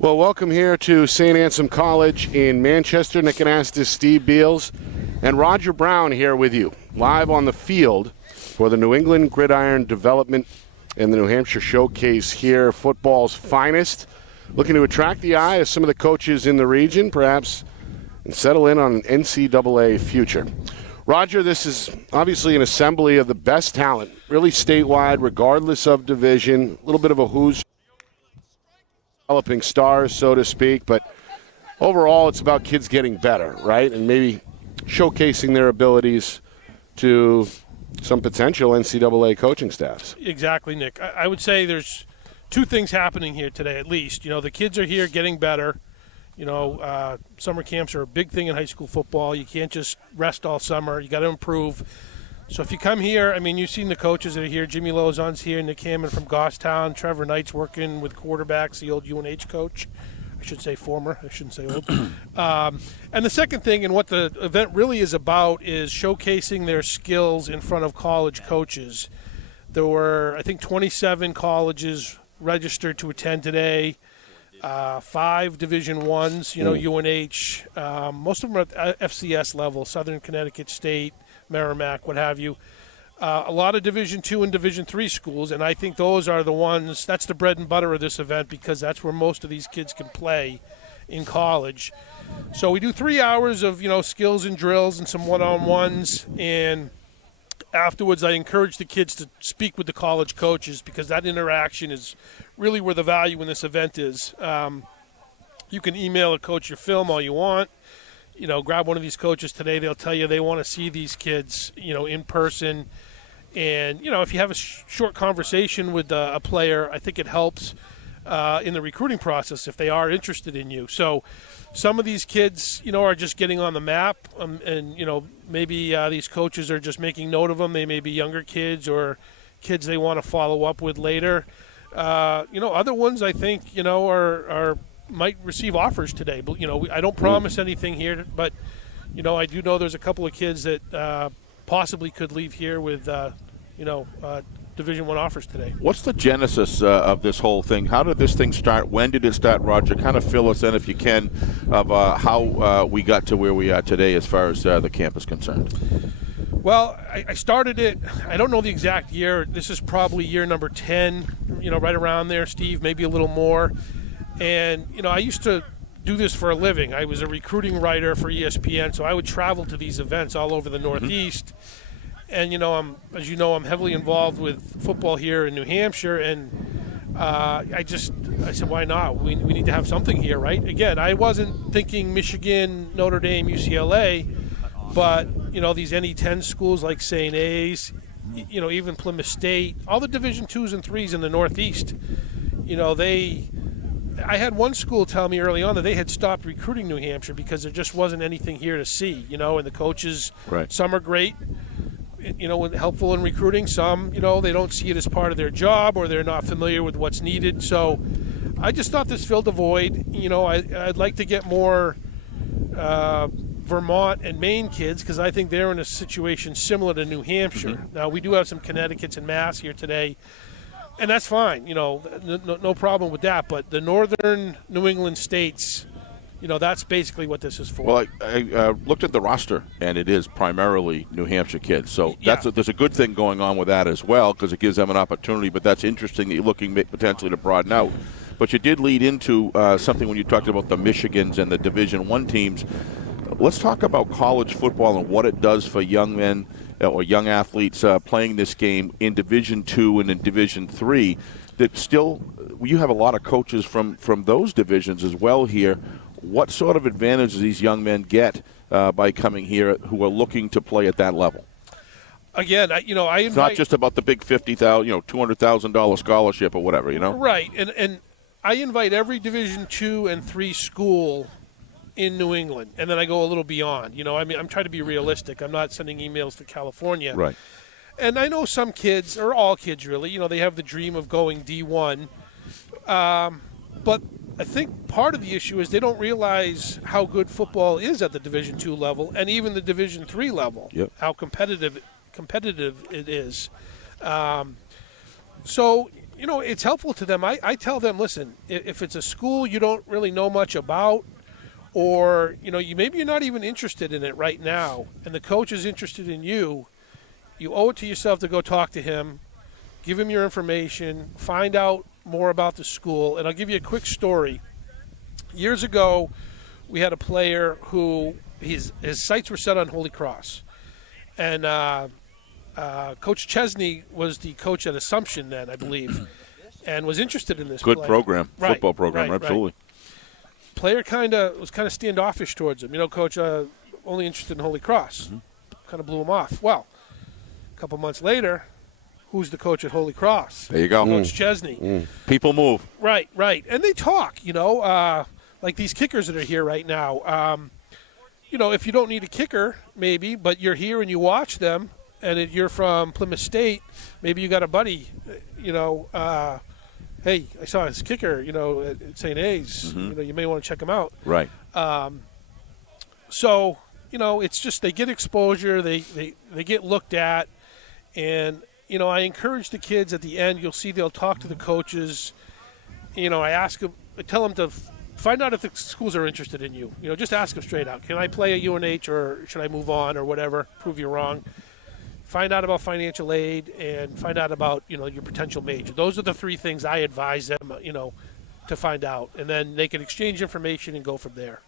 Well, welcome here to St. Anselm College in Manchester. Nick Anastas, Steve Beals, and Roger Brown here with you, live on the field for the New England Gridiron Development and the New Hampshire Showcase here, football's finest. Looking to attract the eye of some of the coaches in the region, perhaps, and settle in on an NCAA future. Roger, this is obviously an assembly of the best talent, really statewide, regardless of division, a little bit of a who's developing stars, so to speak, but overall it's about kids getting better, right? And maybe showcasing their abilities to some potential NCAA coaching staffs. Exactly, Nick. I would say there's two things happening here today at least. You know, the kids are here getting better. You know, summer camps are a big thing in high school football. You can't just rest all summer. You got to improve. So if you come here, I mean, you've seen the coaches that are here. Jimmy Lozon's here, Nick Hammond from Goffstown. Trevor Knight's working with quarterbacks, the old UNH coach. I should say former. I shouldn't say old. And the second thing, and what the event really is about, is showcasing their skills in front of college coaches. There were, I think, 27 colleges registered to attend today. 5 Division I's, you know, UNH. Most of them are at FCS level, Southern Connecticut State, Merrimack, what have you. A lot of Division II and Division III schools, and I think those are the ones, that's the bread and butter of this event, because that's where most of these kids can play in college. So we do 3 hours of, you know, skills and drills and some one-on-ones, and afterwards I encourage the kids to speak with the college coaches, because that interaction is really where the value in this event is. You can email a coach your film all you want. You know, grab one of these coaches today. They'll tell you they want to see these kids, you know, in person. And, you know, if you have a short conversation with a player, I think it helps in the recruiting process if they are interested in you. So some of these kids, you know, are just getting on the map. And, you know, maybe these coaches are just making note of them. They may be younger kids or kids they want to follow up with later. You know, other ones I think, you know, are might receive offers today. But, you know, I don't promise anything here, but, you know, I do know there's a couple of kids that possibly could leave here with, you know, Division I offers today. What's the genesis of this whole thing? How did this thing start? When did it start, Roger? Kind of fill us in, if you can, of how we got to where we are today as far as the camp is concerned. Well, I started it, I don't know the exact year. This is probably year number 10, you know, right around there, Steve, maybe a little more. And, you know, I used to do this for a living. I was a recruiting writer for ESPN, so I would travel to these events all over the Northeast. And, you know, I'm heavily involved with football here in New Hampshire, and I said, why not? We need to have something here, right? Again, I wasn't thinking Michigan, Notre Dame, UCLA, but, you know, these NE10 schools like St. A's, you know, even Plymouth State, all the Division IIs and IIIs in the Northeast, you know, I had one school tell me early on that they had stopped recruiting New Hampshire because there just wasn't anything here to see, you know, and the coaches, right. Some are great, you know, helpful in recruiting. Some, you know, they don't see it as part of their job or they're not familiar with what's needed. So I just thought this filled a void. You know, I'd like to get more Vermont and Maine kids, because I think they're in a situation similar to New Hampshire. Mm-hmm. Now, we do have some Connecticut's and Mass here today, and that's fine, you know, no problem with that. But the northern New England states, you know, that's basically what this is for. Well, I looked at the roster, and it is primarily New Hampshire kids. So yeah. There's a good thing going on with that as well, because it gives them an opportunity. But that's interesting that you're looking potentially to broaden out. But you did lead into something when you talked about the Michigans and the Division I teams. Let's talk about college football and what it does for young men or young athletes playing this game in Division II and in Division III. That still, you have a lot of coaches from those divisions as well here. What sort of advantage do these young men get by coming here who are looking to play at that level? Again, I invite, it's not just about the big $50,000, $200,000 scholarship or whatever, you know. Right, and I invite every Division II and III school in New England, and then I go a little beyond. You know, I mean, I'm trying to be realistic. I'm not sending emails to California. Right. And I know some kids, or all kids really, you know, they have the dream of going D1. But I think part of the issue is they don't realize how good football is at the Division II level and even the Division III level. Yep. How competitive it is. So, it's helpful to them. I tell them, listen, if it's a school you don't really know much about, or maybe you're not even interested in it right now, and the coach is interested in you, you owe it to yourself to go talk to him, give him your information, find out more about the school. And I'll give you a quick story. Years ago, we had a player who his sights were set on Holy Cross, and Coach Chesney was the coach at Assumption then, I believe, and was interested in this. Good player. program, Right, football program, right, absolutely. Right. Player was kind of standoffish towards him. Coach, only interested in Holy Cross. Mm-hmm. Kind of blew him off. Well, a couple months later, who's the coach at Holy Cross? There you go. Coach Chesney. People move. Right. And they talk, like these kickers that are here right now. If you don't need a kicker, maybe, but you're here and you watch them, and you're from Plymouth State, maybe you got a buddy, hey, I saw his kicker, at St. A's. Mm-hmm. You may want to check him out. Right. So, it's just they get exposure, they get looked at, and, I encourage the kids at the end. You'll see they'll talk to the coaches. I ask them, I tell them to find out if the schools are interested in you. Just ask them straight out. Can I play at UNH, or should I move on, or whatever, prove you wrong? Find out about financial aid and find out about, your potential major. Those are the three things I advise them, to find out. And then they can exchange information and go from there,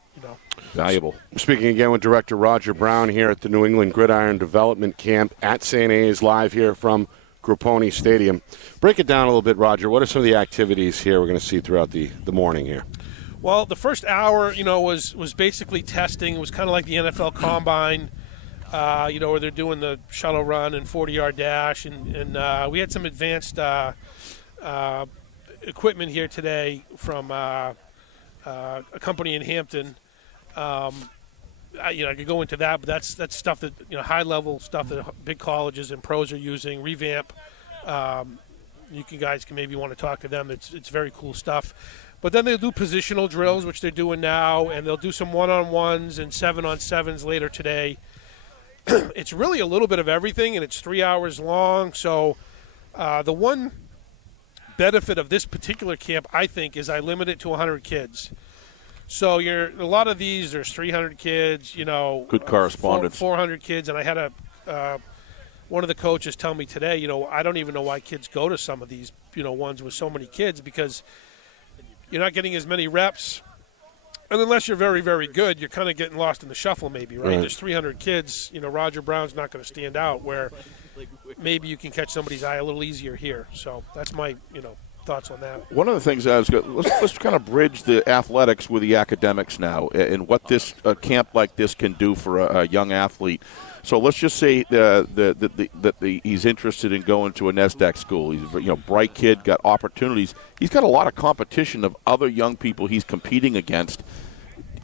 Valuable. Speaking again with Director Roger Brown here at the New England Gridiron Development Camp at St. A's, live here from Grapponi Stadium. Break it down a little bit, Roger. What are some of the activities here we're going to see throughout the morning here? Well, the first hour, was basically testing. It was kind of like the NFL Combine. Where they're doing the shuttle run and 40-yard dash. And we had some advanced equipment here today from a company in Hampton. I could go into that, but that's stuff that, high-level stuff that big colleges and pros are using, revamp. You guys can maybe want to talk to them. It's very cool stuff. But then they'll do positional drills, which they're doing now, and they'll do some one-on-ones and 7-on-7s later today. It's really a little bit of everything, and it's 3 hours long. So the one benefit of this particular camp, I think, is I limit it to 100 kids. So a lot of these, there's 300 kids, Good correspondence. 400 kids, and I had one of the coaches tell me today, I don't even know why kids go to some of these, ones with so many kids, because you're not getting as many reps. And unless you're very, very good, you're kind of getting lost in the shuffle maybe, right? There's 300 kids. Roger Brown's not going to stand out, where maybe you can catch somebody's eye a little easier here. So that's my, thoughts on that. One of the things let's kind of bridge the athletics with the academics now, and what this camp like this can do for a young athlete. So let's just say that he's interested in going to a NESDAQ school. He's a bright kid, got opportunities. He's got a lot of competition of other young people he's competing against.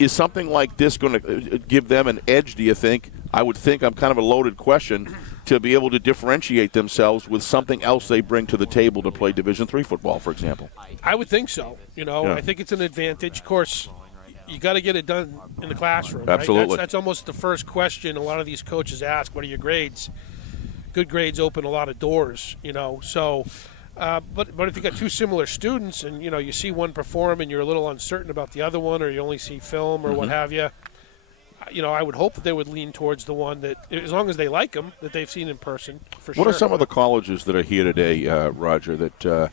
Is something like this going to give them an edge, do you think? I would think, I'm kind of a loaded question, to be able to differentiate themselves with something else they bring to the table to play Division III football, for example. I would think so. I think it's an advantage. Of course, you got to get it done in the classroom. Right? Absolutely. That's almost the first question a lot of these coaches ask. What are your grades? Good grades open a lot of doors, So, but if you got two similar students and, you see one perform and you're a little uncertain about the other one, or you only see film or what have you, I would hope that they would lean towards the one that, as long as they like them, that they've seen in person, for sure. What are some of the colleges that are here today, Roger, that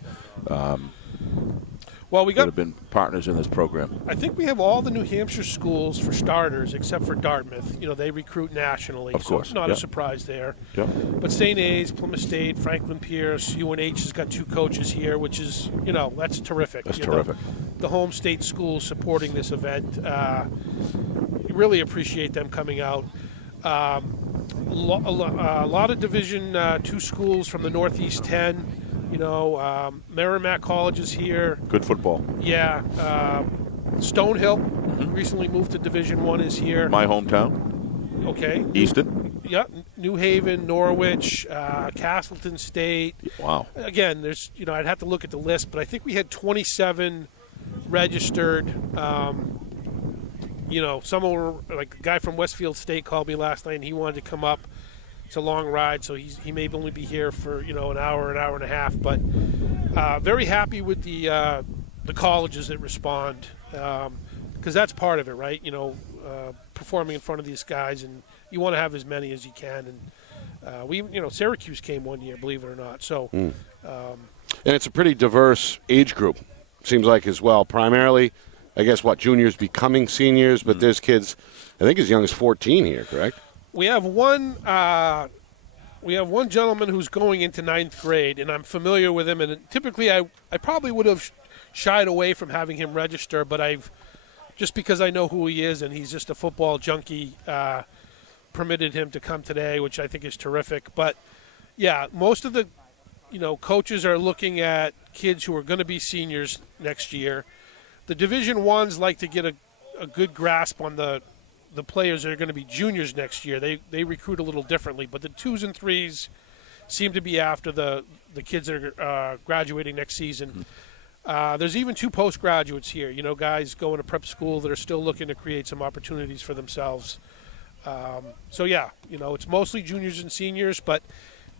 Well, that have been partners in this program? I think we have all the New Hampshire schools for starters, except for Dartmouth. They recruit nationally, Of course, so not yeah. a surprise there. Yeah. But St. A's, Plymouth State, Franklin Pierce, UNH has got two coaches here, which is, that's terrific. That's terrific. The home state schools supporting this event. Really appreciate them coming out. A lot of Division II schools from the Northeast 10. Merrimack College is here. Good football. Yeah. Stonehill, recently moved to Division I, is here. My hometown. Okay. Easton. Yeah. New Haven, Norwich, Castleton State. Wow. Again, there's, I'd have to look at the list, but I think we had 27 registered. Someone, like a guy from Westfield State called me last night, and he wanted to come up. it's a long ride, so he may only be here for an hour and a half. But very happy with the colleges that respond, because that's part of it, right? Performing in front of these guys, and you want to have as many as you can. And Syracuse came one year, believe it or not. So, and it's a pretty diverse age group, seems like, as well. Primarily, I guess, juniors becoming seniors, but there's kids, I think, as young as 14 here, correct? We have one gentleman who's going into 9th grade, and I'm familiar with him. And typically, I probably would have shied away from having him register, but just because I know who he is and he's just a football junkie, permitted him to come today, which I think is terrific. But yeah, most of the coaches are looking at kids who are going to be seniors next year. The Division Ones like to get a good grasp on the players that are going to be juniors next year. They recruit a little differently, but the 2s and 3s seem to be after the kids that are graduating next season. There's even 2 postgraduates here, guys going to prep school that are still looking to create some opportunities for themselves. So yeah, it's mostly juniors and seniors, but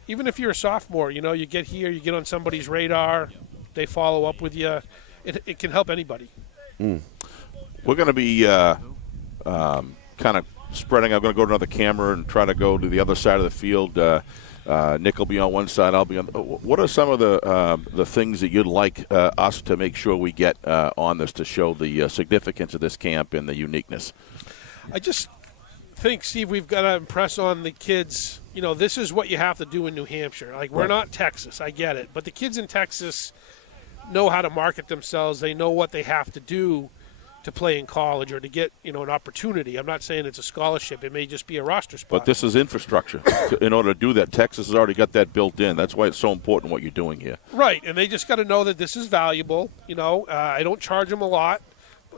even if you're a sophomore, you get here, you get on somebody's radar, they follow up with you. It can help anybody. We're going to be kind of spreading. I'm going to go to another camera and try to go to the other side of the field. Nick will be on one side. I'll be on. What are some of the things that you'd like us to make sure we get on this to show the significance of this camp and the uniqueness? I just think, Steve, we've got to impress on the kids. This is what you have to do in New Hampshire. Like, we're not Texas. I get it, but the kids in Texas know how to market themselves. They know what they have to do to play in college or to get an opportunity. I'm not saying it's a scholarship. It may just be a roster spot. But this is infrastructure. In order to do that, Texas has already got that built in. That's why it's so important what you're doing here. Right, and they just got to know that this is valuable. I don't charge them a lot.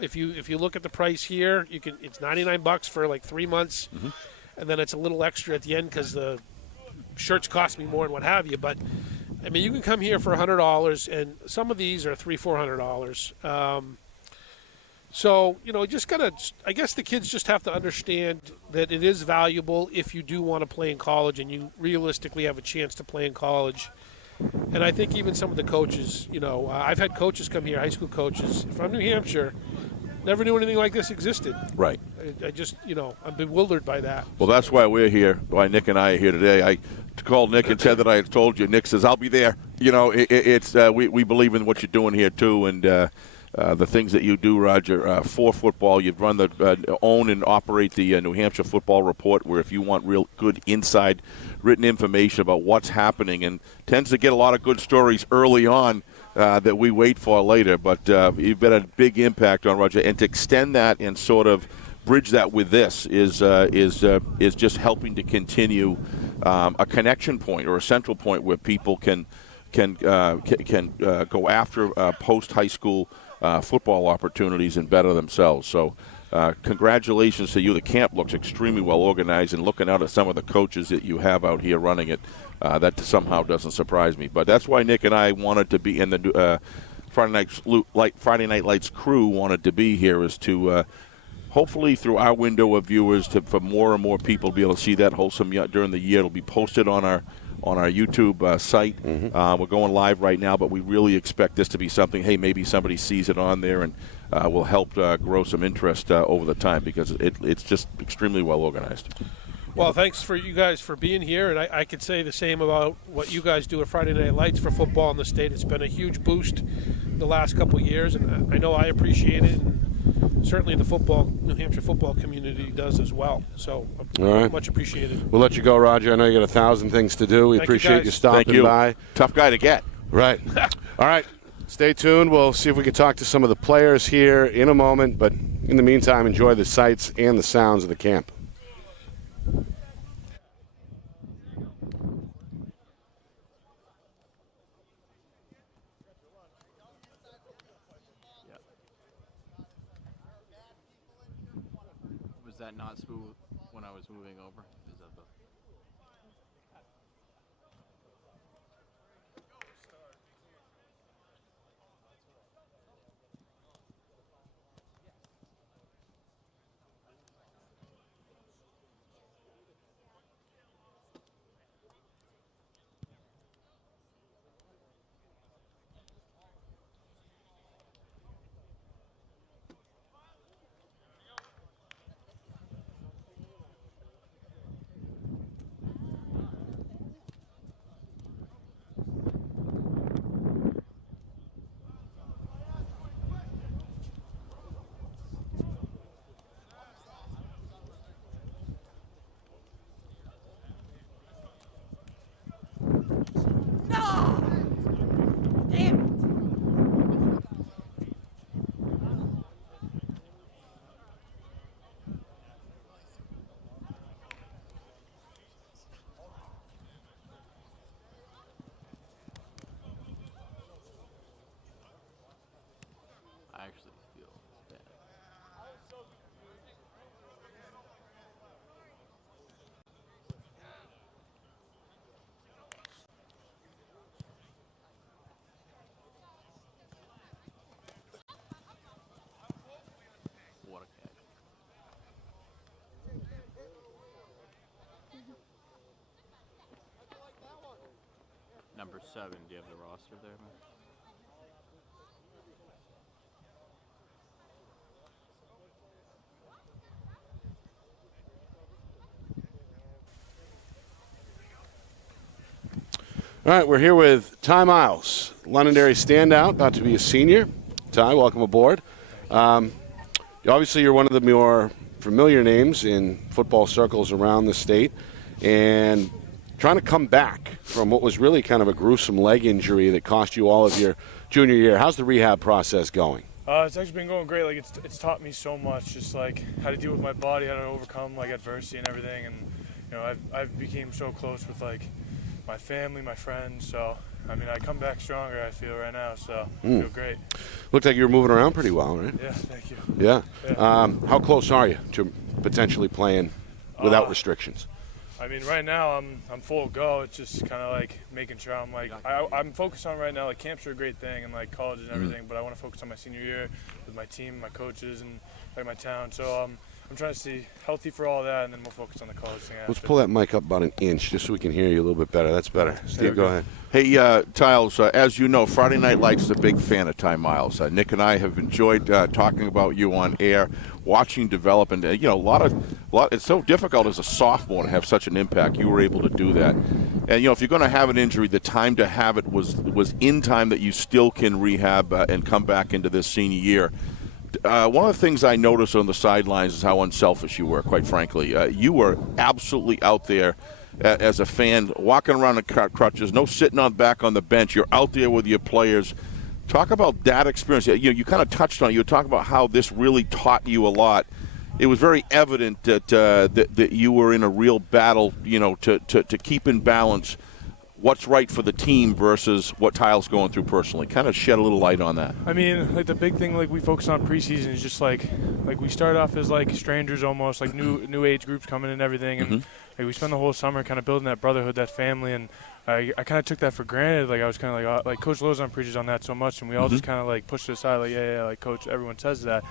If you look at the price here, it's $99 for like 3 months, and then it's a little extra at the end because the shirts cost me more and what have you. But I mean, you can come here for $100, and some of these are $300-400. So, just gotta. I guess the kids just have to understand that it is valuable if you do want to play in college and you realistically have a chance to play in college. And I think even some of the coaches, I've had coaches come here, high school coaches from New Hampshire, never knew anything like this existed. Right. I just, I'm bewildered by that. Well, that's why we're here, why Nick and I are here today. I called Nick and said that I had told you. Nick says, I'll be there. We believe in what you're doing here, too, and the things that you do, Roger, for football. You've run own and operate the New Hampshire Football Report, where if you want real good inside written information about what's happening, and tends to get a lot of good stories early on that we wait for later. But you've been a big impact on Roger, and to extend that and sort of bridge that with this is just helping to continue a connection point or a central point where people can go after post high school football opportunities and better themselves. So congratulations to you. The camp looks extremely well organized, and looking out at some of the coaches that you have out here running it, that somehow doesn't surprise me. But that's why Nick and I wanted to be in the Friday Night Lights crew wanted to be here, is to hopefully through our window of viewers for more and more people to be able to see that wholesome during the year. It'll be posted on our YouTube site. We're going live right now, but we really expect this to be something, hey, maybe somebody sees it on there and will help grow some interest over the time, because it's just extremely well organized. Well, thanks for you guys for being here, and I could say the same about what you guys do at Friday Night Lights for football in the state. It's been a huge boost the last couple of years, and I know I appreciate it. And certainly the New Hampshire football community does as well. So much appreciated. We'll let you go, Roger. I know you got 1,000 things to do. We appreciate you stopping by. Tough guy to get. Right. All right. Stay tuned. We'll see if we can talk to some of the players here in a moment. But in the meantime, enjoy the sights and the sounds of the camp. Was that not smooth when I was moving over? Is that the... Number 7. Do you have the roster there, man? All right, we're here with Ty Miles, Londonderry standout, about to be a senior. Ty, welcome aboard. Obviously, you're one of the more familiar names in football circles around the state, and trying to come back from what was really kind of a gruesome leg injury that cost you all of your junior year. How's the rehab process going? It's actually been going great. Like it's taught me so much, just like how to deal with my body, how to overcome like adversity and everything. And you know, I've became so close with like my family, my friends. So I mean, I come back stronger, I feel, right now. So I feel great. Looks like you're moving around pretty well, right? Yeah, thank you. Yeah. How close are you to potentially playing without restrictions? I mean, right now I'm full go. It's just kind of like making sure I'm like I'm focused on right now. Like camps are a great thing and like college and everything, but I want to focus on my senior year with my team, my coaches, and like my town. So I'm trying to stay healthy for all that, and then we'll focus on the college thing. Let's pull that mic up about an inch just so we can hear you a little bit better. That's better. Steve, go ahead. Hey, Tiles, as you know, Friday Night Lights is a big fan of Ty Miles. Nick and I have enjoyed talking about you on air, watching develop, and you know, it's so difficult as a sophomore to have such an impact. You were able to do that, and you know, if you're going to have an injury, the time to have it was in time that you still can rehab and come back into this senior year. One of the things I noticed on the sidelines is how unselfish you were, quite frankly. You were absolutely out there as a fan, walking around in crutches, no sitting on back on the bench. You're out there with your players. Talk about that experience. You kind of touched on it. You were talking about how this really taught you a lot. It was very evident that you were in a real battle, you know, to keep in balance what's right for the team versus what Tyle's going through personally. Kind of shed a little light on that. I mean, like the big thing like we focus on preseason is just like we start off as like strangers almost, like new age groups coming in and everything, and like we spend the whole summer kind of building that brotherhood, that family, and I kind of took that for granted. Like I was kind of like Coach Lozon preaches on that so much, and we all just kind of like pushed it aside. Like yeah, like Coach, everyone says that.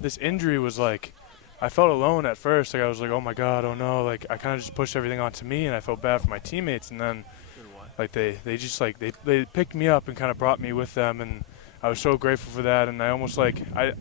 This injury was like, I felt alone at first. Like I was like, oh my God, oh no. Like I kind of just pushed everything onto me, and I felt bad for my teammates. And then, like they just like they picked me up and kind of brought me with them, and I was so grateful for that. And I almost like I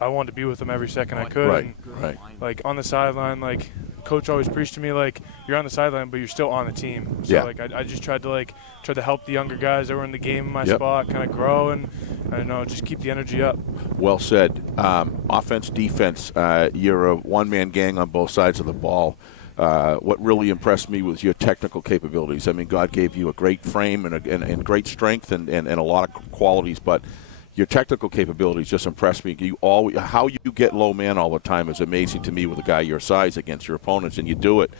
wanted to be with them every second I could. Right, and, right. Like on the sideline, like Coach always preached to me like you're on the sideline, but you're still on the team. So like I just tried to help the younger guys that were in the game in my spot kind of grow and I don't know, just keep the energy up. Well said. Offense, defense, you're a one-man gang on both sides of the ball. What really impressed me was your technical capabilities. I mean, God gave you a great frame and great strength and a lot of qualities, but your technical capabilities just impressed me. How you get low man all the time is amazing to me with a guy your size against your opponents, and you do it.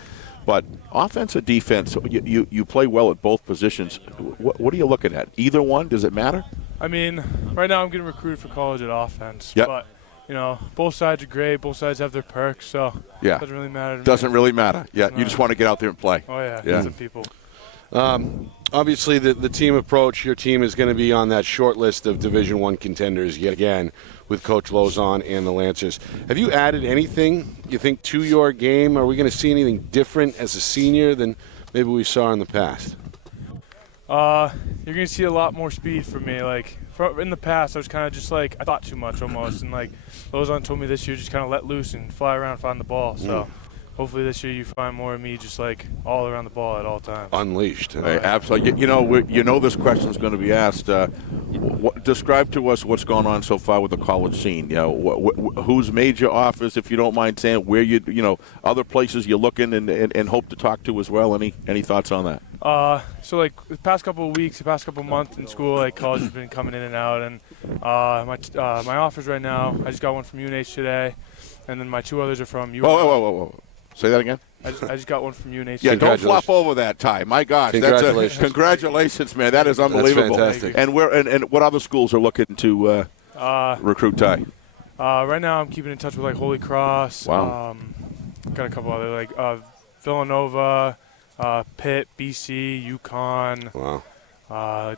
But offense or defense, you play well at both positions. What are you looking at? Either one? Does it matter? I mean, right now I'm getting recruited for college at offense. Yep. But, you know, both sides are great. Both sides have their perks, so it doesn't really matter to me. Doesn't really matter. Yeah, you just want to get out there and play. Oh, yeah. Some people. Obviously, the team approach, your team is going to be on that short list of Division I contenders yet again with Coach Lozon and the Lancers. Have you added anything, you think, to your game? Are we going to see anything different as a senior than maybe we saw in the past? You're going to see a lot more speed from me. Like, in the past, I was kind of just like, I thought too much almost. And, like, Lozon told me this year, just kind of let loose and fly around and find the ball. So hopefully this year you find more of me just, like, all around the ball at all times. Unleashed. Absolutely. You know this question is going to be asked. Describe to us what's gone on so far with the college scene. You know, who's made your offers, if you don't mind saying, where other places you're looking and hope to talk to as well. Any thoughts on that? So like the past couple of weeks, the past couple of months in school, like college has been coming in and out, and my offers right now, I just got one from UNH today, and then my two others are from UNH. Whoa. Say that again? I just got one from UNH. Yeah, don't flop over that, Ty. My gosh. Congratulations. Congratulations, man. That is unbelievable. That's fantastic. And what other schools are looking to recruit Ty? Right now I'm keeping in touch with like Holy Cross. Wow. Got a couple other like Villanova, Pitt, BC, UConn. Wow.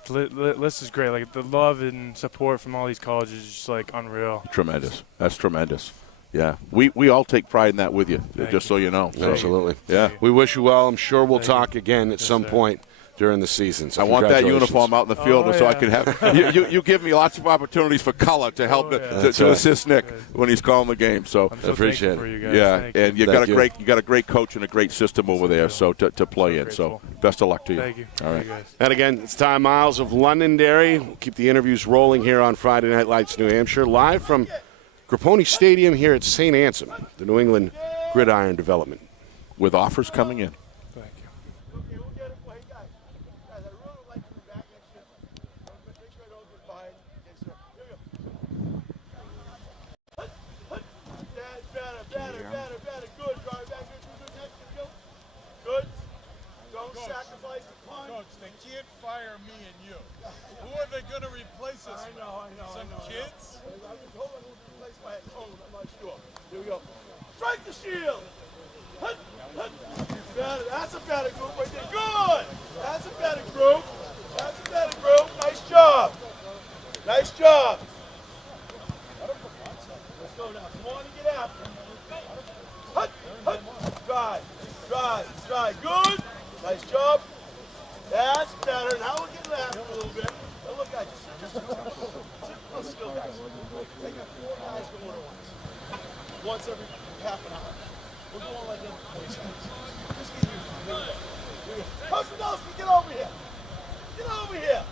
List is great. Like the love and support from all these colleges is just like unreal. Tremendous. That's tremendous. Yeah, we all take pride in that with you, so you know. Absolutely. Yeah. We wish you well. I'm sure we'll talk again at some point during the season. So I want that congratulations. uniform out in the field so I can have. You give me lots of opportunities for color to help to assist Nick when he's calling the game. So, I'm so appreciate it. for you guys. yeah, Thank and you. you got a great coach and a great system over there. So to play in. So best of luck to you. Thank you. All right. You guys. And again, it's Ty Miles of Londonderry. We'll keep the interviews rolling here on Friday Night Lights, New Hampshire, live from Grapponi Stadium here at St. Anselm, the New England Gridiron Development. With offers coming in. Thank you. Good. Don't sacrifice the punch. Coach, they can't fire me and you. Who are they going to replace us with? Some kids? I'm hoping who's replace my head coach. I'm not sure. Here we go. Strike the shield. Better. That's a better group right there. Good. That's a better group. That's a better group. Nice job. Nice job. Let's go now. Come on and get after him. Drive. Drive. Drive. Good. Nice job. That's better. Now we're getting after him a little bit. Now look at you. Just let's go, guys. They got 4 guys going at once every half an hour. We're going like that. Just get used to it. Here we go. Coach Podolsky, get over here. Get over here.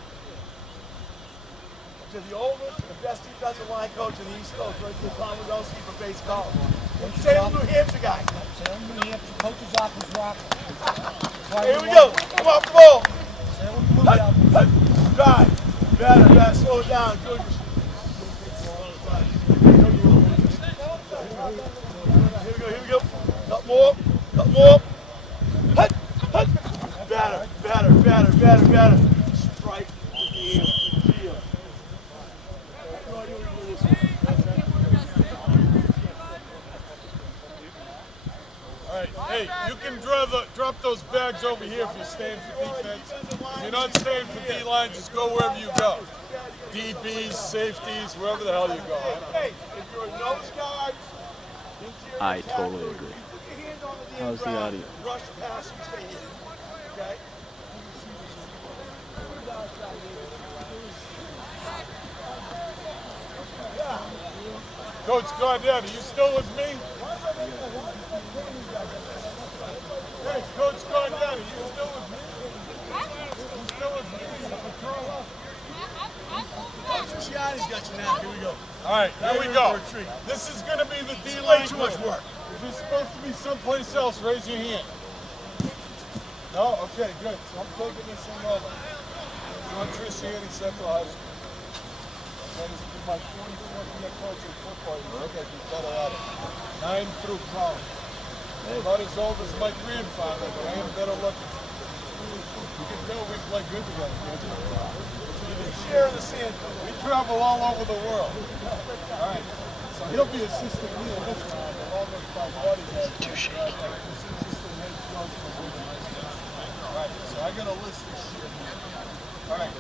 To the oldest, the best defensive line coach in the East Coast, right there, Tom Podolsky from Bates College. And Salem, New Hampshire guy. Salem, New Hampshire, coach's office rock. Here we go. Come off the ball. Salem, Blue Devils. Drive. Better. Slow it down. Good. Here we go. Cut more. Better. Strike the field. All right. Hey, you can drop those bags over here if you're staying for defense. If you're not staying for D-line, just go wherever you go. DBs, safeties, wherever the hell you go. Hey, if you're a nose guard, I totally agree. How's the audio? Rush pass, you stay here. Okay? Coach Gardette, are you still with me? Hey, Coach Gardette, are you still with me? You still with me? Ciani's got you now. Here we go. All right, here we go. This is going to be the D-line. Too much work. If you're supposed to be someplace else, raise your hand. No? Okay, good. So I'm taking this thing over. John Trisciani, Central High School. That is my 44th year coaching football. You think I'd be better at it. 9 through college. Not as old as my grandfather, but I am better looking. You can tell we play good together. Share in the sand. We travel all over the world. All right. So he'll be assisting me in this round, along with my buddy. Too shaky. All right. So I got a list of shit here. All right.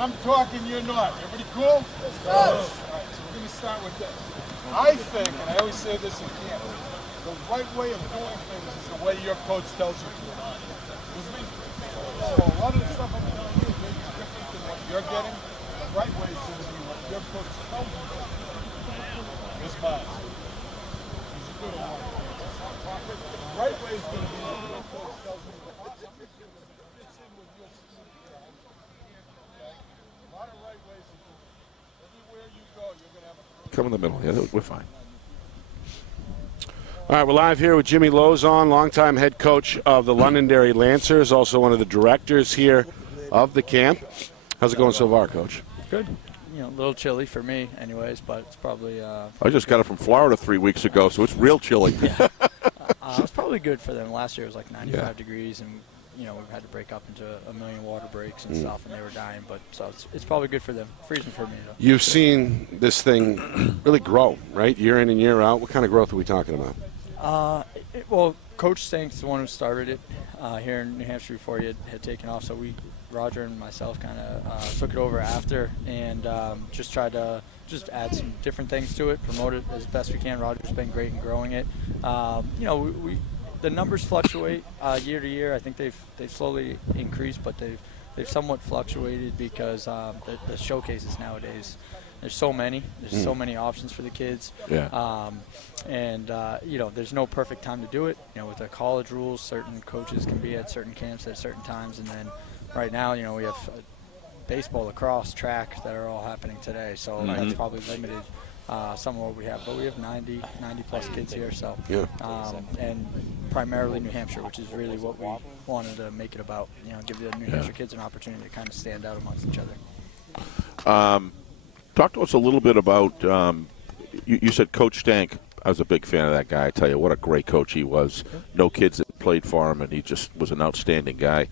I'm talking, you're not. Everybody cool? Let's go. All right. So we're going to start with this. I think, and I always say this in camp, the right way of doing things is the way your coach tells you to. With me. So a lot of the stuff I'm telling you may be different than what you're getting. The right way is going to be what your coach tells you. Miss Miles. He's a good one. The right way is going to be what your coach tells you. Fits in with your system. Okay? A lot of right ways to do it. Everywhere you go, you're going to have a... Come in the middle. Yeah, we're fine. All right, we're live here with Jimmy Lozon, longtime head coach of the Londonderry Lancers, also one of the directors here of the camp. How's it going so far, Coach? Good. You know, a little chilly for me anyways, but it's probably I just got it from Florida 3 weeks ago, so it's real chilly. it's probably good for them. Last year it was like 95 degrees, and you know, we've had to break up into a million water breaks and stuff, and they were dying, but so it's probably good for them. Freezing for me, though. You've seen this thing really grow, right? Year in and year out. What kind of growth are we talking about? Well, Coach Stank's the one who started it here in New Hampshire before he had taken off. So Roger and myself kind of took it over after and just tried to just add some different things to it, promote it as best we can. Roger's been great in growing it. You know, the numbers fluctuate year to year. I think they've slowly increased, but they've somewhat fluctuated because the showcases nowadays. There's so many. There's so many options for the kids. Yeah. There's no perfect time to do it. With the college rules, certain coaches can be at certain camps at certain times, and then right now, we have baseball, lacrosse, track that are all happening today. So that's probably limited some of what we have. But we have 90 plus kids here. So and primarily New Hampshire, which is really what we wanted to make it about. Give the New Hampshire kids an opportunity to kind of stand out amongst each other. Talk to us a little bit about, you said Coach Stank. I was a big fan of that guy. I tell you, what a great coach he was. No kids that played for him, and he just was an outstanding guy.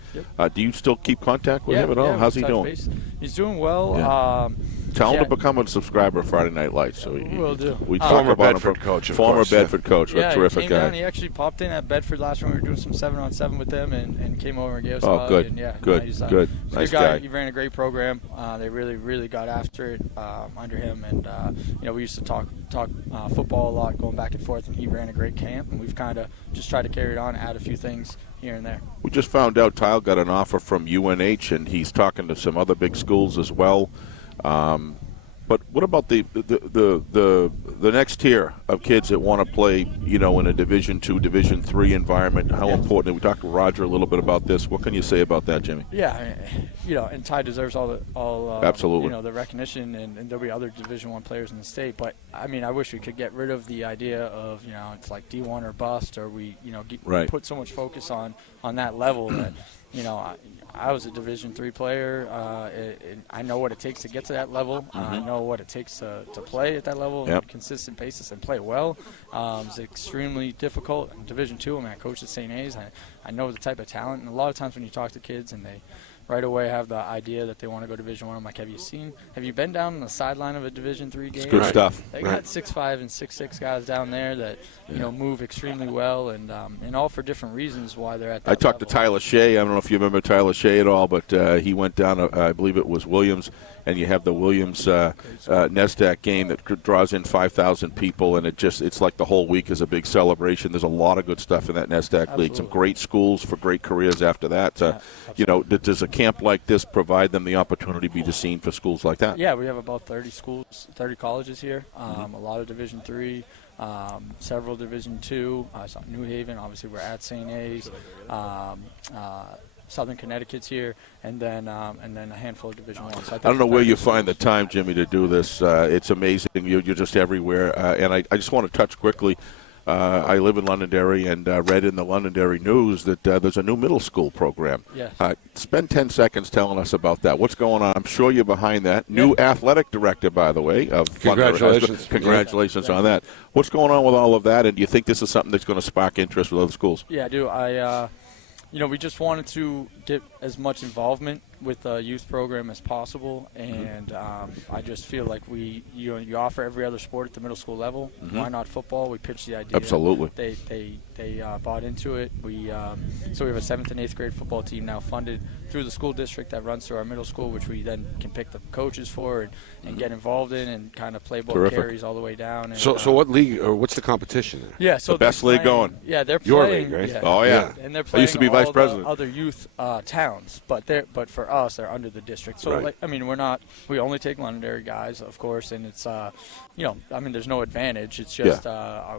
Do you still keep contact with him at all? Yeah, How's he doing? base. He's doing well. Yeah. Tell him to become a subscriber of Friday Night Lights. So will do. We talk former about Bedford him coach, of former course, Bedford coach. Yeah, a terrific he came guy. down. He actually popped in at Bedford last when we were doing some 7-on-7 with them, and came over and gave us a hug. Good. And Good. He's Good. He's a Nice good guy. He ran a great program. They really, really got after it under him, and we used to talk football a lot, going back and forth. And he ran a great camp, and we've kind of just tried to carry it on, add a few things here and there. We just found out Tyle got an offer from UNH, and he's talking to some other big schools as well. But what about the next tier of kids that want to play, in a Division II, Division III environment? How important? We talked to Roger a little bit about this. What can you say about that, Jimmy? Yeah, and Ty deserves all absolutely the recognition, and there'll be other Division I players in the state. But I wish we could get rid of the idea of it's like D1 or bust, or we put so much focus on that level that I was a Division III player. I know what it takes to get to that level. I know what it takes to play at that level on a consistent basis and play well. It's extremely difficult. In Division II, I coached at St. A's. I know the type of talent. And a lot of times when you talk to kids and they right away have the idea that they want to go Division I, I'm like, have you been down on the sideline of a Division III game? It's good stuff. They got 6'5" and 6'6" guys down there that move extremely well, and all for different reasons why they're at that I talked level. to Tyler Shea. I don't know if you remember Tyler Shea at all, but he went down, I believe it was Williams, and you have the Williams NESDAQ game that draws in 5,000 people, and it's like the whole week is a big celebration. There's a lot of good stuff in that NESDAQ league. Some great schools for great careers after that. Does a camp like this provide them the opportunity to be seen for schools like that? Yeah, we have about 30 schools, 30 colleges here, a lot of Division III. Several Division II. New Haven, obviously we're at St. A's. Southern Connecticut's here, and then a handful of Division I. So I don't know where you find the time, Jimmy, to do this. It's amazing. You're just everywhere. And I just want to touch quickly. I live in Londonderry and read in the Londonderry News that there's a new middle school program. Yes. Spend 10 seconds telling us about that. What's going on? I'm sure you're behind that. New athletic director, by the way. Congratulations. Congratulations on that. What's going on with all of that, and do you think this is something that's going to spark interest with other schools? Yeah, I do. We just wanted to get as much involvement with the youth program as possible, and I just feel like you offer every other sport at the middle school level. Why not football? We pitched the idea. Absolutely. They bought into it. So we have a 7th and 8th grade football team now funded through the school district that runs through our middle school, which we then can pick the coaches for and get involved in and kind of play ball carries all the way down. And, so what league or what's the competition there? Yeah, so the best league going. Yeah, they're Your playing. league, right? Yeah, Oh yeah. And they're I playing used to be vice president. Other youth towns, but for us, they're under the district. So Right. we only take Londonderry guys, of course, and it's there's no advantage. It's just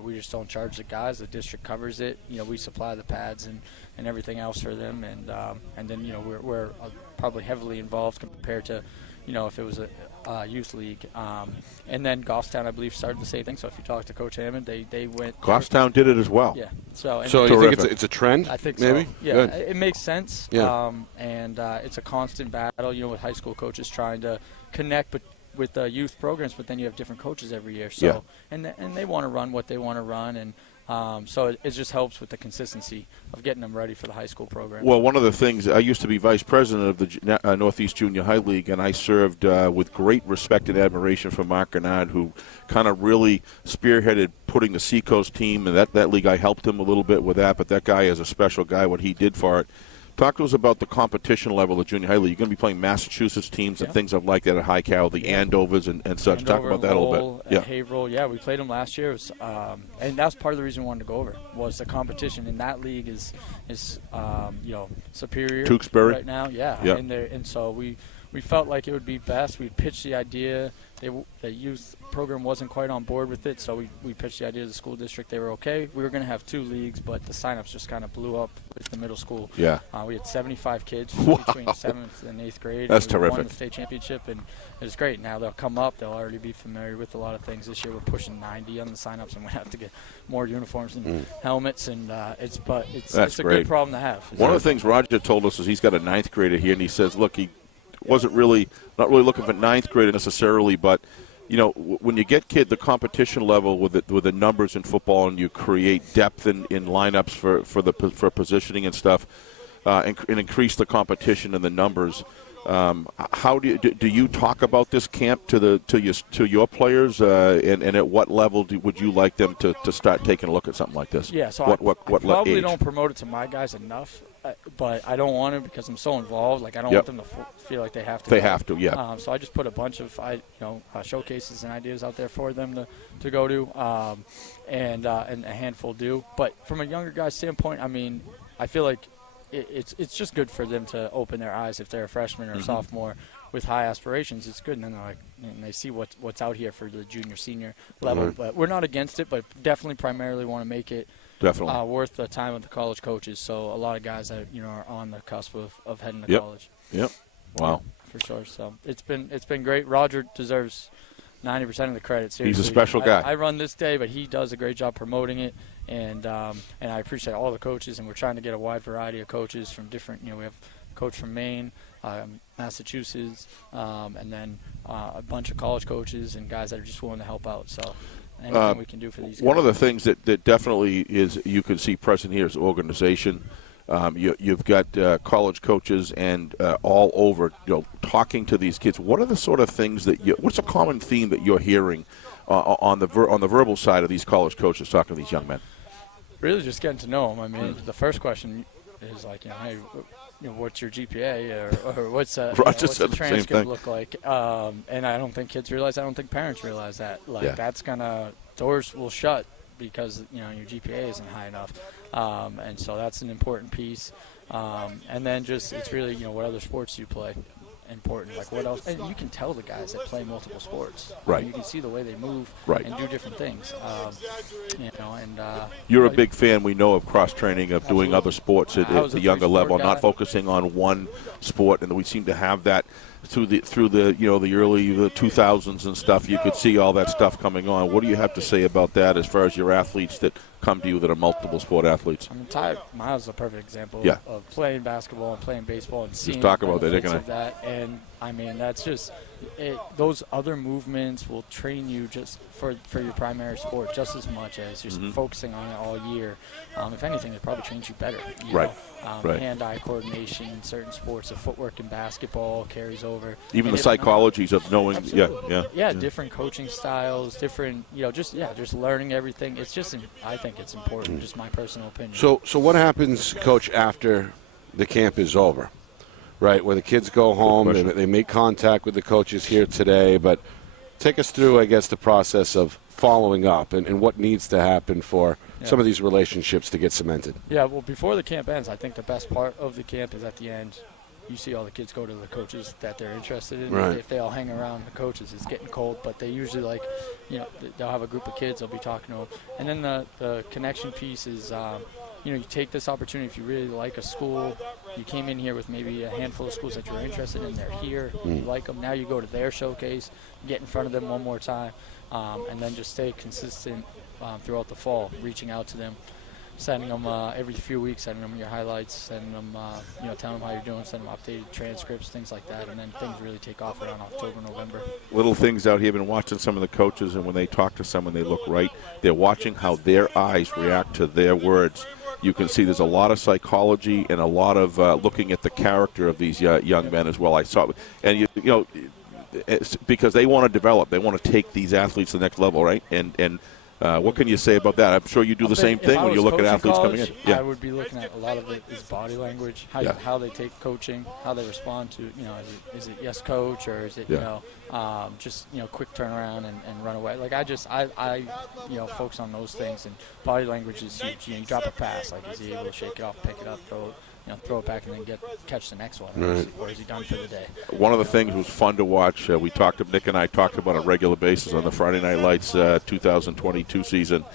we just don't charge the guys. The district covers it. We supply the pads and everything else for them, and then we're probably heavily involved compared to if it was a youth league. And then Goffstown, I believe, started the same thing. So if you talk to Coach Hammond, they went. Goffstown did it as well. Yeah. So you think it's a trend? I think maybe? so. Yeah, Good. it makes sense. Yeah. And it's a constant battle, with high school coaches trying to connect with the youth programs, but then you have different coaches every year. So and they want to run what they want to run, and so it just helps with the consistency of getting them ready for the high school program. Well, one of the things, I used to be vice president of the Northeast Junior High League, and I served with great respect and admiration for Mark Gennard, who kind of really spearheaded putting the Seacoast team, and that league, I helped him a little bit with that, but that guy is a special guy, what he did for it. Talk to us about the competition level of junior high league. You're going to be playing Massachusetts teams and things like that at High Cal, the Andovers and such. Talk about that a little bit. Haverhill, yeah, we played them last year. It was, and that's part of the reason we wanted to go over was the competition in that league is superior Tewksbury right now. Yeah. And so we felt like it would be best. We pitched the idea. The youth program wasn't quite on board with it, so we pitched the idea to the school district. They were okay. We were going to have 2 leagues, but the signups just kind of blew up with the middle school. Yeah. We had 75 kids between 7th and 8th grade. That's we terrific. Won the state championship, and it was great. Now they'll come up. They'll already be familiar with a lot of things. This year we're pushing 90 on the signups, and we have to get more uniforms and helmets. And it's a good problem to have. One of the things Roger told us is he's got a 9th grader here, and he says, look, he wasn't not really looking for 9th grader necessarily, but when you get the competition level with the numbers in football, and you create depth in lineups for positioning and stuff, and increase the competition and the numbers. How do you talk about this camp to your players, and at what level would you like them to start taking a look at something like this? Yeah, so what I probably age? Don't promote it to my guys enough. But I don't want to because I'm so involved. Like I don't want them to feel like they have to. They have to, yeah. So I just put a bunch of showcases and ideas out there for them to go to, and a handful do. But from a younger guy's standpoint, I mean, I feel like it's just good for them to open their eyes if they're a freshman or a sophomore with high aspirations. It's good, and then and they see what's out here for the junior senior level. But we're not against it, but definitely primarily want to make it. Definitely worth the time of the college coaches. So a lot of guys that are on the cusp of heading to college. Yep. Wow. For sure. So it's been great. Roger deserves 90% of the credit. Seriously. He's a special guy. I run this day, but he does a great job promoting it, and I appreciate all the coaches. And we're trying to get a wide variety of coaches from different. We have a coach from Maine, Massachusetts, and then a bunch of college coaches and guys that are just willing to help out. So. Anything we can do for these guys. One of the things that definitely is you can see present here is organization. You've got college coaches and all over, talking to these kids. What are the sort of things what's a common theme that you're hearing on the verbal side of these college coaches talking to these young men? Really just getting to know them. I mean, the first question is like, hey, what's your GPA or what's what's the transcript look like? And I don't think kids realize. I don't think parents realize that. That's doors will shut because your GPA isn't high enough, and so that's an important piece. And then it's really what other sports do you play. Important, like what else? And you can tell the guys that play multiple sports. Right. You can see the way they move and do different things. You're a big fan, we know, of cross training, of doing other sports at the younger level, not focusing on one sport, and we seem to have that through the the early 2000s and stuff. You could see all that stuff coming on. What do you have to say about that as far as your athletes that come to you that are multiple sport athletes? I mean, Ty Miles is a perfect example of playing basketball and playing baseball and seeing talk about that. And I mean, that's just those other movements will train you just for your primary sport just as much as just focusing on it all year. If anything, it probably trains you better. Right. Hand-eye coordination in certain sports, the footwork in basketball carries over. Even the psychologies of knowing, different coaching styles, different, just learning everything. It's just, I think it's important, just my personal opinion. So what happens, Coach, after the camp is over, right, where the kids go home, they make contact with the coaches here today, but take us through, I guess, the process of following up and what needs to happen for some of these relationships to get cemented. Yeah, well, before the camp ends, I think the best part of the camp is at the end. You see all the kids go to the coaches that they're interested in. Right. If they all hang around the coaches, it's getting cold, but they usually they'll have a group of kids, they'll be talking to them. And then the connection piece is, you take this opportunity if you really like a school. You came in here with maybe a handful of schools that you're interested in. They're here. You like them. Now you go to their showcase, get in front of them one more time, and then just stay consistent throughout the fall, reaching out to them, sending them every few weeks, sending them your highlights, sending them, telling them how you're doing, sending them updated transcripts, things like that, and then things really take off around October, November. Little things out here. I've been watching some of the coaches, and when they talk to someone, they look right. They're watching how their eyes react to their words. You can see there's a lot of psychology and a lot of looking at the character of these young men as well. I saw, and it's because they want to develop, they want to take these athletes to the next level, right? And What can you say about that? I'm sure you do the same thing when you look at athletes coming in. Yeah. I would be looking at a lot of it is body language, how they take coaching, how they respond to, is it yes, coach, or is it, just, quick turnaround and run away. Like, I focus on those things, and body language is huge. You drop a pass, like, is he able to shake it off, pick it up, throw it back, and then catch the next one, or is he done for the day? One of the things was fun to watch. Nick and I talked about on a regular basis on the Friday Night Lights 2022 season.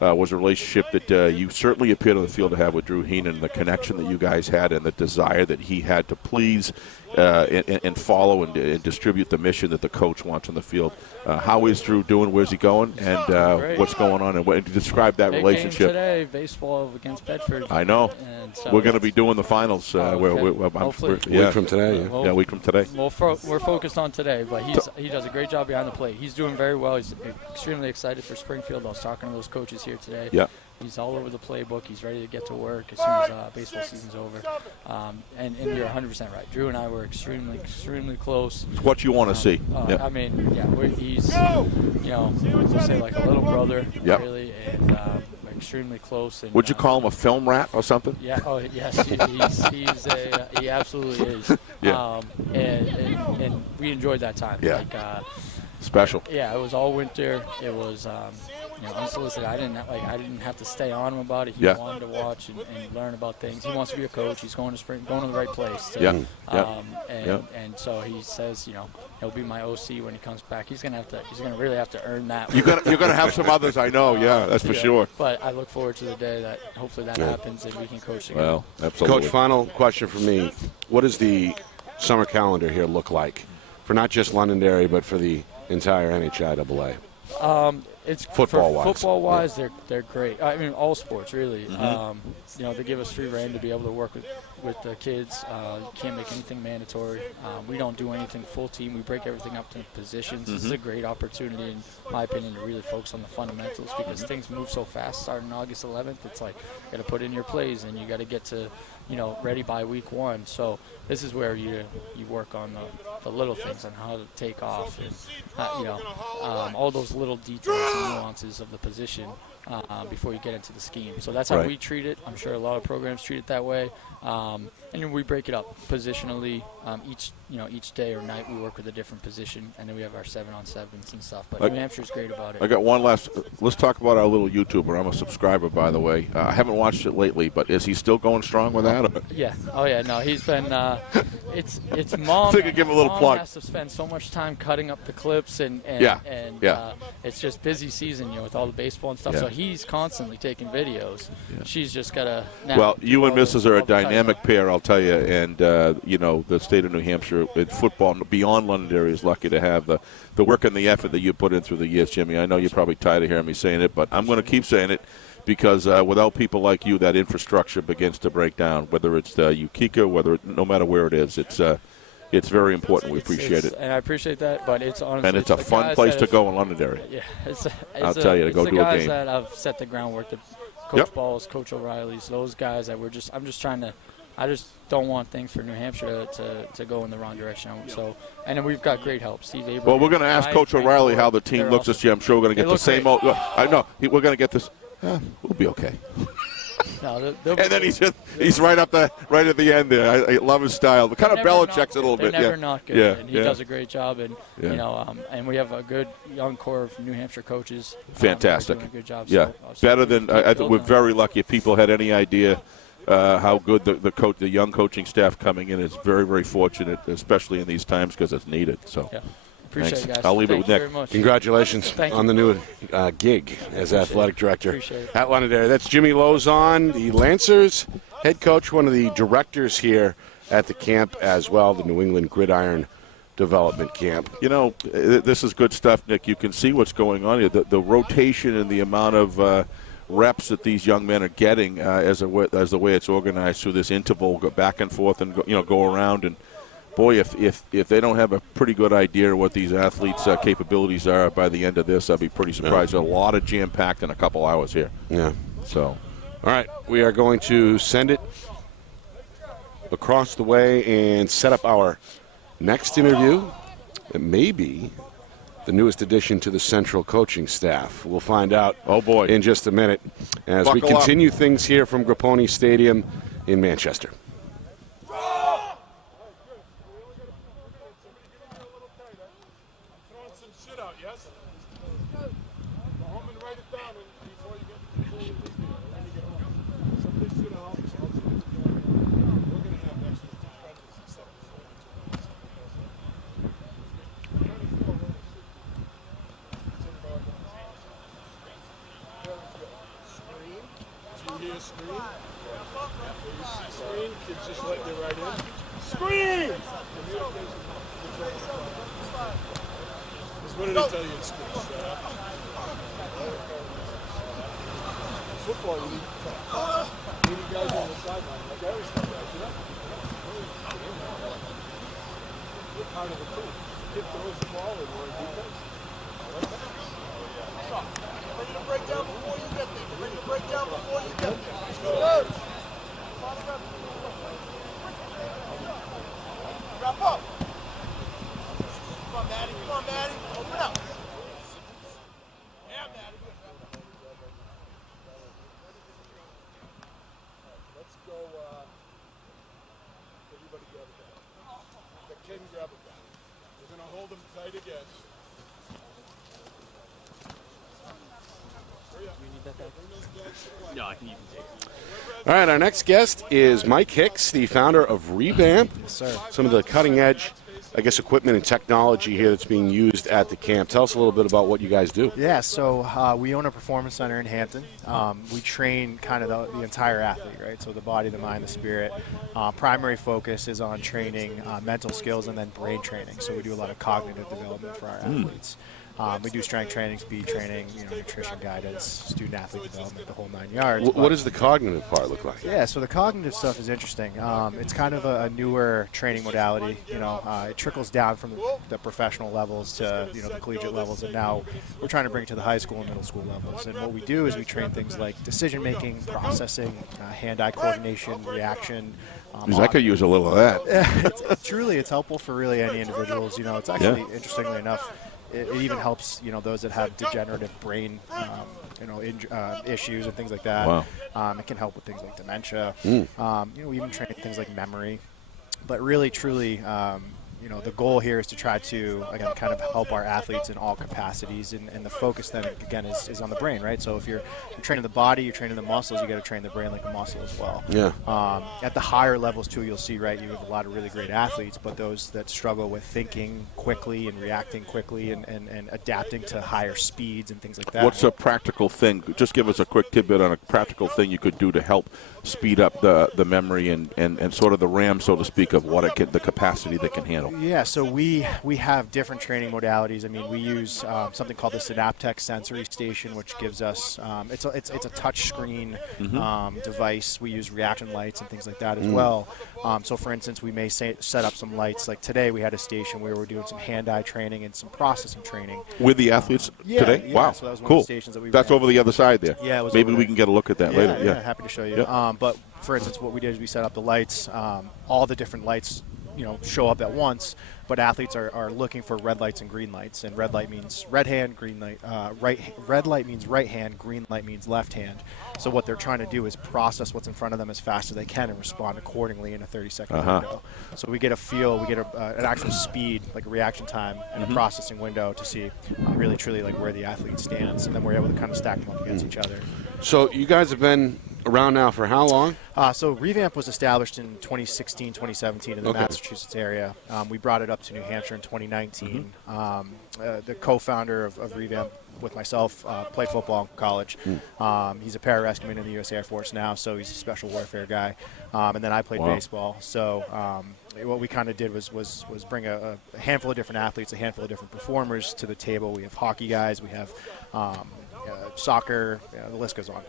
Was a relationship that you certainly appeared on the field to have with Drew Heenan, the connection that you guys had and the desire that he had to please and follow and distribute the mission that the coach wants on the field. How is Drew doing? Where's he going? And what's going on? And describe that relationship. Game today, baseball against Bedford. I know. And so we're going to be doing the finals. Hopefully. A week from today. A week from today. We're focused on today, but he does a great job behind the plate. He's doing very well. He's extremely excited for Springfield. I was talking to those coaches here today. Yeah. He's all over the playbook. He's ready to get to work as soon as baseball season's over. And you're 100% right. Drew and I were extremely close. It's what you want to see. I mean, he's, we'll say like a little brother, really, and extremely close. And, would you call him a film rat or something? Yeah. Oh, yes. He absolutely is. Yeah. And we enjoyed that time. Yeah. Like, special. Yeah, it was all winter. It was unsolicited. I didn't have to stay on him about it. He wanted to watch and learn about things. He wants to be a coach. He's going to the right place. And so he says, he'll be my OC when he comes back. He's gonna really have to earn that. You're gonna have some others, I know. Yeah, that's for sure. But I look forward to the day that hopefully that happens and we can coach together. Well, absolutely. Coach, final question for me: what does the summer calendar here look like for not just Londonderry but for the entire NHIAA? It's football-wise. Football-wise, they're great. I mean, all sports really. They give us free reign to be able to work with the kids. You can't make anything mandatory. We don't do anything full team. We break everything up into positions. This is a great opportunity, in my opinion, to really focus on the fundamentals because things move so fast. Starting August 11th, it's like you got to put in your plays and you got to get to ready by week 1. So this is where you work on the little things on how to take off and all those little details and nuances of the position before you get into the scheme. So that's how we treat it. I'm sure a lot of programs treat it that way. And we break it up positionally. Each day or night we work with a different position, and then we have our 7-on-7s and stuff. But New Hampshire's great about it. I got one last. Let's talk about our little YouTuber. I'm a subscriber, by the way. I haven't watched it lately, but is he still going strong with that? Or? Yeah. Oh yeah. No, he's been. It's mom. I think I give him a little mom plug. Has to spend so much time cutting up the clips and it's just busy season, with all the baseball and stuff. Yeah. So he's constantly taking videos. Yeah. She's just gotta. Well, you and Mrs. are a dynamic pair, I'll tell you, and the state of New Hampshire in football beyond Londonderry is lucky to have the work and the effort that you put in through the years, Jimmy. I know you're probably tired of hearing me saying it, but I'm going to keep saying it because without people like you, that infrastructure begins to break down. Whether it's Ukeka, no matter where it is, it's very important. We appreciate it, and I appreciate that. But it's honestly, and it's a fun place to go in Londonderry. Yeah, I'll tell you to go do a game. The guys that I've set the groundwork. Coach Balls, Coach O'Reilly's, those guys that I'm just trying to. I just don't want things for New Hampshire to go in the wrong direction. So, and then we've got great help. Steve Abrams. Well, we're going to ask Coach O'Reilly how the team looks this year. I'm sure we're going to get the same. I know we're going to get this. We'll be okay. No, and then he's right at the end there. I love his style. Kind of Belichick's a little bit. They're never not good. And he does a great job. And and we have a good young core of New Hampshire coaches. Fantastic. Doing a good job. Yeah, so better than I think. We're very lucky. If people had any idea how good the young coaching staff coming in is, very, very fortunate, especially in these times because it's needed. So. Yeah. Appreciate it, guys. I'll leave it with Nick. Congratulations on the new gig as athletic director Appreciate it. at Londonderry. That's Jimmy Lozon, the Lancers head coach, one of the directors here at the camp as well, the New England Gridiron Development Camp. This is good stuff, Nick. You can see what's going on here. The rotation and the amount of reps that these young men are getting as the way it's organized through this interval, go back and forth and go around. And boy, if they don't have a pretty good idea of what these athletes' capabilities are by the end of this, I'd be pretty surprised. A lot of jam-packed in a couple hours here. Yeah. So, all right, we are going to send it across the way and set up our next interview. It may be the newest addition to the central coaching staff. We'll find out in just a minute as we Buckle up. continue things here from Grapponi Stadium in Manchester. What did I tell you in school? Shut up. Football, you need to talk. You need guys on the sideline, like I always tell guys, you know? You're part of the team. Kid throws the ball and we're in defense. Ready to break down before you get there. Ready to break down before you get there. Good. Wrap up. Come on, Maddie. Come on, Maddie. Open up. Yeah, Maddie. Let's go. Everybody grab it down. The king grab it down. We're going to hold him tight again. No, I can even take it. All right, our next guest is Mike Hicks, the founder of Revamp. Yes, sir. Some of the cutting-edge, I guess, equipment and technology here that's being used at the camp. Tell us a little bit about what you guys do. Yeah, so we own a performance center in Hampton. We train kind of the entire athlete, right? So the body, the mind, the spirit. Primary focus is on training mental skills and then brain training. So we do a lot of cognitive development for our athletes. We do strength training, speed training, nutrition guidance, student athlete development, the whole 9 yards. What does the cognitive part look like? Yeah, so the cognitive stuff is interesting. It's kind of a newer training modality. It trickles down from the professional levels to the collegiate levels, and now we're trying to bring it to the high school and middle school levels. And what we do is we train things like decision making, processing, hand-eye coordination, reaction. I could use a little of that. It's helpful for really any individuals. It's actually interestingly enough. It even helps, those that have degenerative brain, issues and things like that. Wow. It can help with things like dementia. We even train things like memory. But really, truly, the goal here is to try to, again, kind of help our athletes in all capacities. And the focus then, again, is on the brain, right? So if you're training the body, you're training the muscles, you got to train the brain like a muscle as well. Yeah. At the higher levels, too, you'll see, right, you have a lot of really great athletes, but those that struggle with thinking quickly and reacting quickly and adapting to higher speeds and things like that. What's a practical thing? Just give us a quick tidbit on a practical thing you could do to help speed up the memory and sort of the RAM, so to speak, of what the capacity they can handle. Yeah, so we have different training modalities. I mean, we use something called the Synaptech Sensory Station, which gives us it's a touch screen device. We use reaction lights and things like that as well. So, for instance, we may set up some lights. Like today, we had a station where we're doing some hand-eye training and some processing training with the athletes today. Yeah, wow, so that was one cool. of the stations that we That's ran. over the other side there. Yeah, it was maybe over we there. can get a look at that later. Yeah, happy to show you. Yep. But for instance, what we did is we set up the lights. All the different lights, show up at once. But athletes are looking for red lights and green lights. And red light means red hand, green light. Red light means right hand, green light means left hand. So what they're trying to do is process what's in front of them as fast as they can and respond accordingly in a 30-second window. So we get a feel, we get an actual speed, like a reaction time, and a processing window to see really, truly like where the athlete stands. And then we're able to kind of stack them up against each other. So you guys have been around now for how long? So Revamp was established in 2016, 2017 in the Massachusetts area. We brought it up to New Hampshire in 2019. The co-founder of Revamp with myself played football in college. He's a pararescueman in the U.S. Air Force now, so he's a special warfare guy. And then I played baseball. So what we kind of did was bring a handful of different athletes, a handful of different performers to the table. We have hockey guys, we have soccer, the list goes on.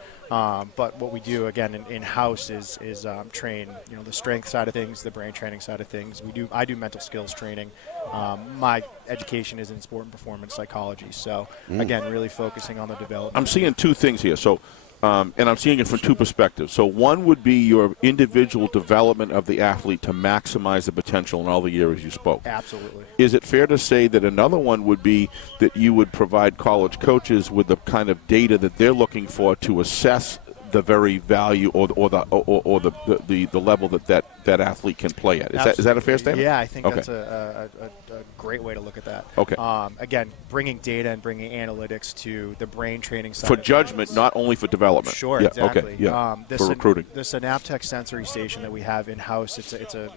But what we do again in-house is train the strength side of things, the brain training side of things. I do mental skills training. My education is in sport and performance psychology. So again, really focusing on the development. I'm seeing two things here. So and I'm seeing it from two perspectives. So one would be your individual development of the athlete to maximize the potential in all the areas you spoke. Absolutely. Is it fair to say that another one would be that you would provide college coaches with the kind of data that they're looking for to assess the very value or the level that athlete can play at? Is that a fair statement? Yeah, I think Okay. that's a great way to look at that. Okay. Again, bringing data and bringing analytics to the brain training side. For judgment, not only for development. Sure, yeah, exactly. Okay. Yeah. The For recruiting. The Synaptech sensory station that we have in-house, it's a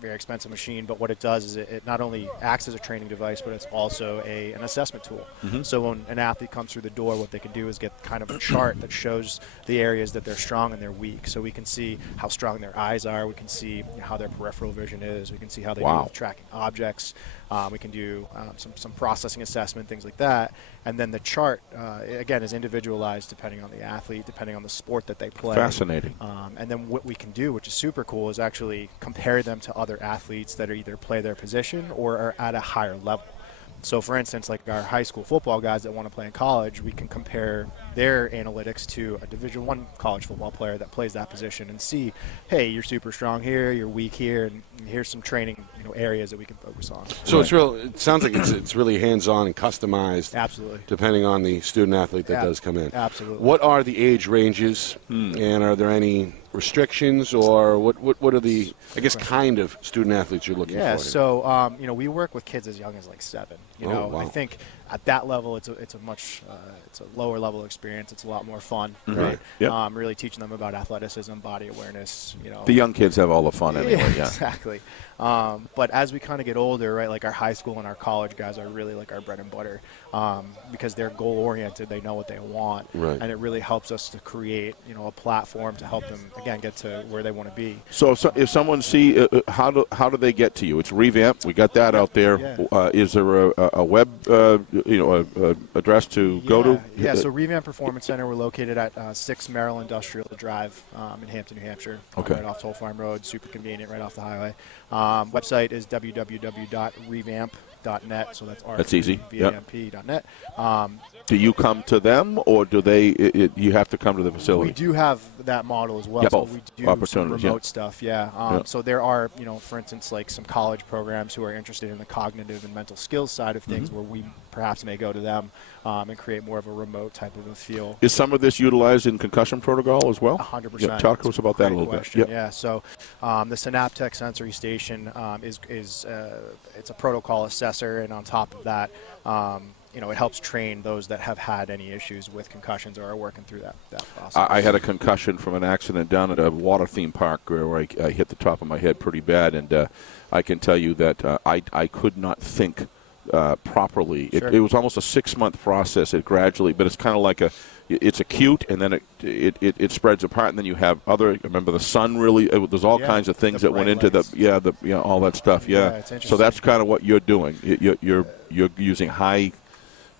very expensive machine, but what it does is it not only acts as a training device, but it's also an assessment tool. Mm-hmm. So when an athlete comes through the door, what they can do is get kind of a chart that shows the areas that they're strong and they're weak. So we can see how strong their eyes are. We can see how their peripheral vision is. We can see how they do with tracking objects. We can do some processing assessment, things like that. And then the chart, again, is individualized depending on the athlete, depending on the sport that they play. Fascinating. And then what we can do, which is super cool, is actually compare them to other athletes that are either play their position or are at a higher level. So, for instance, like our high school football guys that want to play in college, we can compare their analytics to a Division I college football player that plays that position and see, hey, you're super strong here, you're weak here, and here's some training areas that we can focus on. So it sounds like it's really hands-on and customized. Absolutely. Depending on the student athlete that does come in. Absolutely. What are the age ranges, and are there any restrictions, or what are the, I guess, kind of student athletes you're looking for? Yeah, so we work with kids as young as like 7. Wow. I think at that level, it's a much it's a lower level experience. It's a lot more fun, right? Yep. Really teaching them about athleticism, body awareness. The young kids have all the fun anyway. Yeah. Exactly. But as we kind of get older, right, like our high school and our college guys are really like our bread and butter because they're goal oriented. They know what they want, right. And it really helps us to create a platform to help them again get to where they want to be. So if someone how do they get to you? It's Revamp. We got that out there. Yeah. Is there a web address to go to? Yeah. So Revamp Performance Center. We're located at 6 Merrill Industrial Drive in Hampton, New Hampshire. Okay. Right off Toll Farm Road. Super convenient, right off the highway. Website is www.revamp.net. So that's easy. revamp.net. Do you come to them, or do they? You have to come to the facility. We do have that model as well. Yeah, so both we do some opportunities, remote stuff. Yeah. So there are, for instance, like some college programs who are interested in the cognitive and mental skills side of things, where we perhaps may go to them and create more of a remote type of a feel. Is some of this utilized in concussion protocol as well? 100%. Yeah, talk to us about that a little question. bit. Yeah. So the Synaptech sensory station is it's a protocol assessor, and on top of that, it helps train those that have had any issues with concussions or are working through that process. I had a concussion from an accident down at a water theme park where I hit the top of my head pretty bad, and I can tell you that I could not think properly. Sure. It was almost a 6-month process. It gradually, but it's kind of like it's acute, and then it spreads apart, and then you have other. Remember, the sun really. There's all kinds of things that went into lights. all that stuff. Yeah. It's interesting. So that's kind of what you're doing. You're using high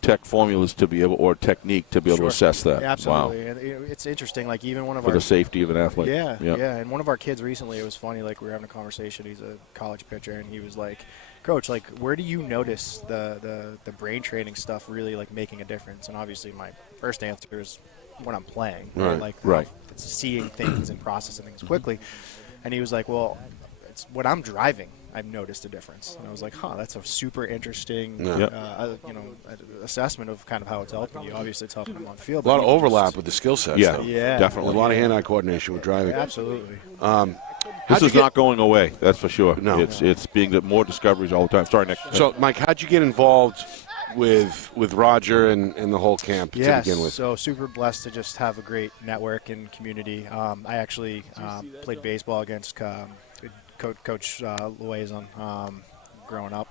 tech formulas to be able, or technique to be able to assess that. Yeah, absolutely. Wow. And it's interesting. Like even one of For our the safety of an athlete. Yeah. And one of our kids recently, it was funny. Like we were having a conversation. He's a college pitcher, and he was like, "Coach, like, where do you notice the brain training stuff really like making a difference?" And obviously, my first answer is when I'm playing, Right. Seeing things and processing things quickly. And he was like, "Well, it's when I'm driving, I've noticed a difference." And I was like, that's a super interesting assessment of kind of how it's helping you. Obviously, it's helping them on field. A lot of overlap with the skill sets. Yeah, though. definitely. A lot of hand-eye coordination with driving. Absolutely. This is not going away, that's for sure. No. It's being more discoveries all the time. Sorry, Nick. So, Mike, how'd you get involved with Roger and the whole camp to begin with? So super blessed to just have a great network and community. I actually played baseball against Coach Loizon growing up.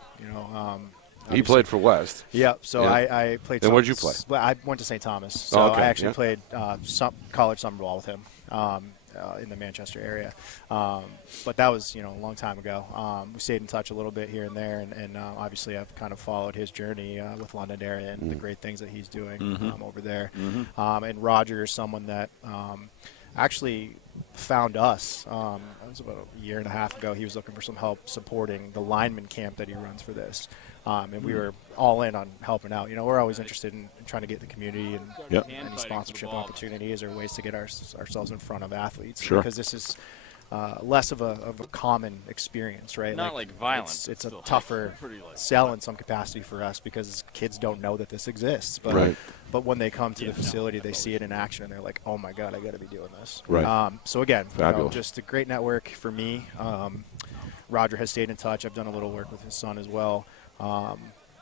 He played for West. Yeah, so I played. And where'd you play? I went to St. Thomas. So okay. I actually played some college summer ball with him in the Manchester area. But that was a long time ago. We stayed in touch a little bit here and there, and obviously I've kind of followed his journey with Londonderry and the great things that he's doing over there. And Roger is someone that actually found us. It was about a year and a half ago. He was looking for some help supporting the lineman camp that he runs for this. And we were all in on helping out. We're always interested in trying to get the community and any sponsorship opportunities or ways to get ourselves in front of athletes. Sure. Because this is less of a common experience, right? Not like violence. It's a tougher sell in some capacity for us because kids don't know that this exists. But Right. but when they come to the facility, they see it in action and they're like, oh my God, I got to be doing this. Right. So again, Fabulous. just a great network for me. Roger has stayed in touch. I've done a little work with his son as well.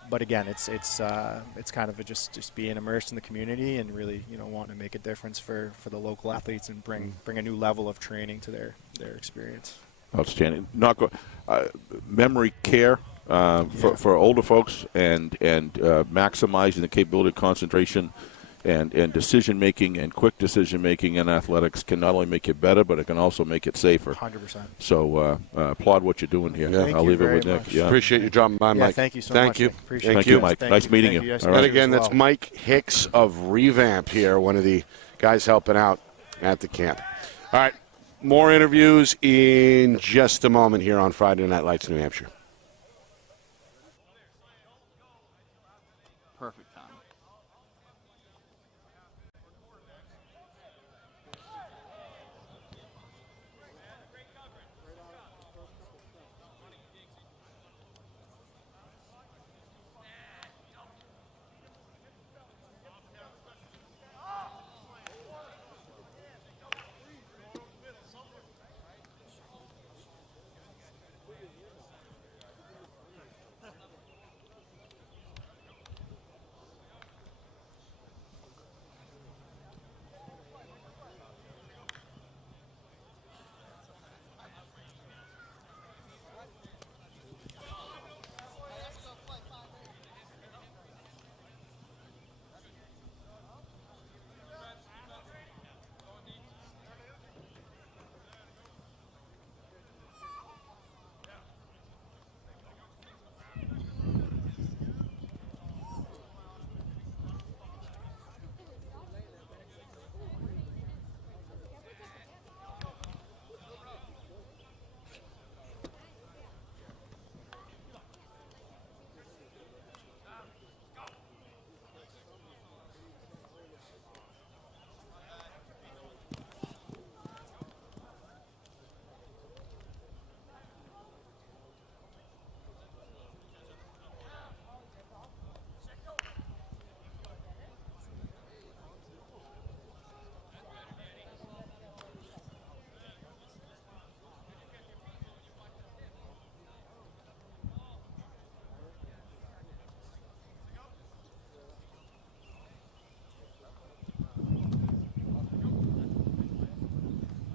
But again, it's kind of just being immersed in the community and really wanting to make a difference for the local athletes and bring a new level of training to their experience. Outstanding. Memory care for older folks and maximizing the capability of concentration and decision making and quick decision making in athletics can not only make you better, but it can also make it safer. 100%. So applaud what you're doing here. Yeah. I'll leave it with Nick. Yeah. Appreciate you dropping by, Mike. Thank you so Thank much. you. Nick. Appreciate Thank it. you, Mike. Thank Nice you. meeting Thank you. guys. All right. And again, as that's well. Mike Hicks of Revamp here, one of the guys helping out at the camp. All right, more interviews in just a moment here on Friday Night Lights, New Hampshire. Perfect time.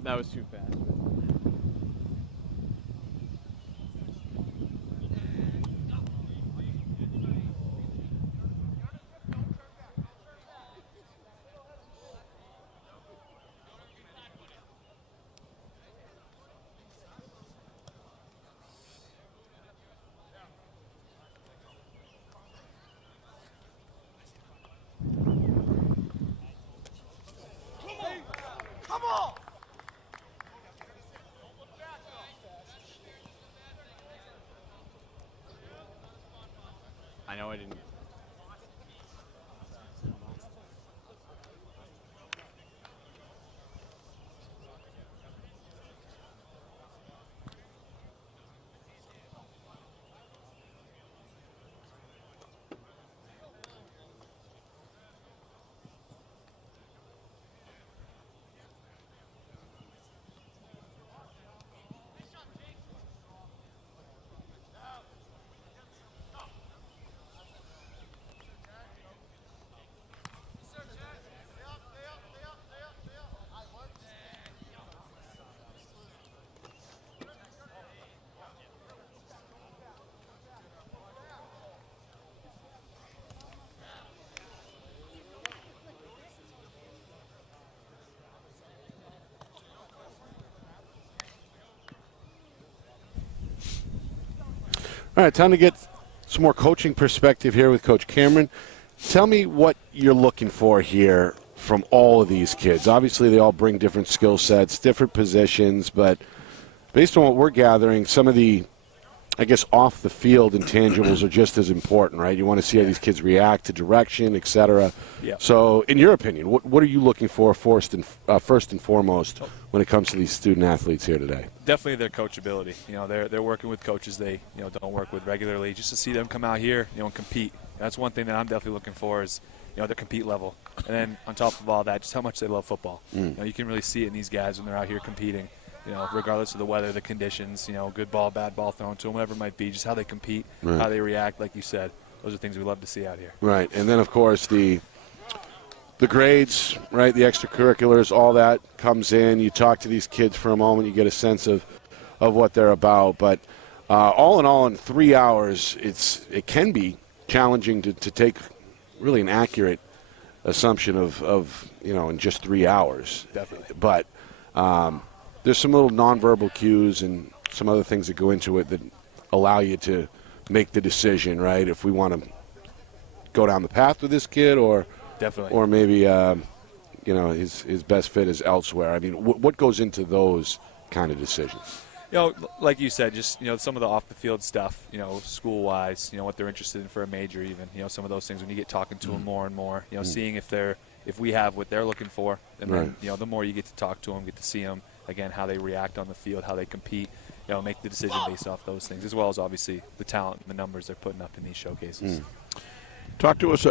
That was too fast. I know I didn't. All right, time to get some more coaching perspective here with Coach Cameron. Tell me what you're looking for here from all of these kids? Obviously, they all bring different skill sets, different positions, but based on what we're gathering, some of the, I guess, off the field intangibles are just as important, right? You want to see how these kids react to direction, et cetera. Yeah. So, in your opinion, what are you looking for first and foremost when it comes to these student athletes here today? Definitely their coachability. You know, they're working with coaches they don't work with regularly. Just to see them come out here, and compete. That's one thing that I'm definitely looking for is their compete level. And then on top of all that, just how much they love football. You can really see it in these guys when they're out here competing. Regardless of the weather, the conditions, good ball, bad ball thrown to them, whatever it might be, just how they compete, how they react, like you said. Those are things we love to see out here. Right, and then, of course, the grades, right, the extracurriculars, all that comes in. You talk to these kids for a moment, you get a sense of what they're about. But all in all, in 3 hours, it can be challenging to take really an accurate assumption of in just 3 hours. Definitely. But there's some little nonverbal cues and some other things that go into it that allow you to make the decision, right? If we want to go down the path with this kid, or definitely, or maybe his best fit is elsewhere. I mean, what goes into those kind of decisions? Like you said, just some of the off the field stuff, school wise, what they're interested in for a major, even some of those things when you get talking to them more and more, seeing if we have what they're looking for, and then the more you get to talk to them, get to see them. Again, how they react on the field, how they compete, make the decision based off those things, as well as obviously the talent and the numbers they're putting up in these showcases. Talk to us.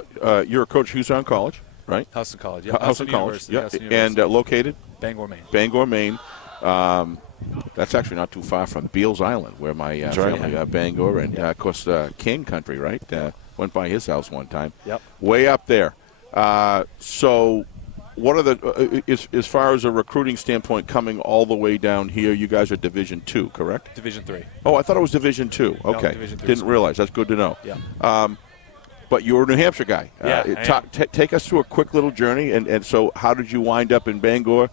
You're a coach who's on college, right? Husson College, yeah. Husson College, yeah. Husson And located? Bangor, Maine. Bangor, Maine. That's actually not too far from Beals Island, where my family, Bangor, and of course King Country, right? Went by his house one time. Yep. Way up there. So. What are the as far as a recruiting standpoint coming all the way down here? You guys are Division II, correct? Division III. Oh, I thought it was Division II. Okay, no, Division III didn't realize. That's good to know. Yeah. But you're a New Hampshire guy. Yeah. Take us through a quick little journey, and so how did you wind up in Bangor?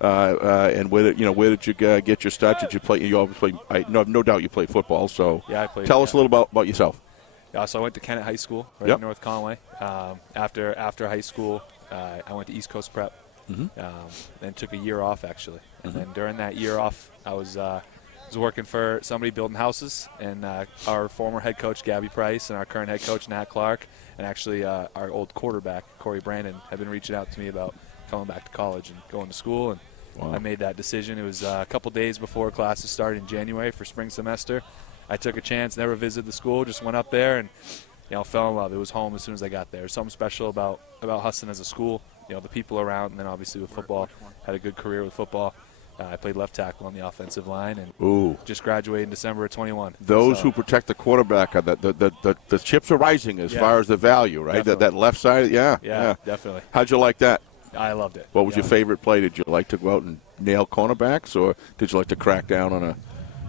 And where did you get your start? Did you play? You always play. I have no doubt you played football. So yeah, I played. Tell us a little about yourself. Yeah, so I went to Kennett High School right in North Conway. After high school, I went to East Coast Prep. Then took a year off actually, and then during that year off, I was working for somebody building houses, and our former head coach Gabby Price and our current head coach Nat Clark, and actually our old quarterback Corey Brandon have been reaching out to me about coming back to college and going to school, and I made that decision. It was a couple days before classes started in January for spring semester. I took a chance, never visited the school, just went up there and fell in love. It was home as soon as I got there. There's something special about Husson as a school. The people around, and then obviously with football, had a good career with football. I played left tackle on the offensive line, and just graduated in December of 21. Those who protect the quarterback, the chips are rising as far as the value, right? That left side, yeah, definitely. How'd you like that? I loved it. What was your favorite play? Did you like to go out and nail cornerbacks, or did you like to crack down on a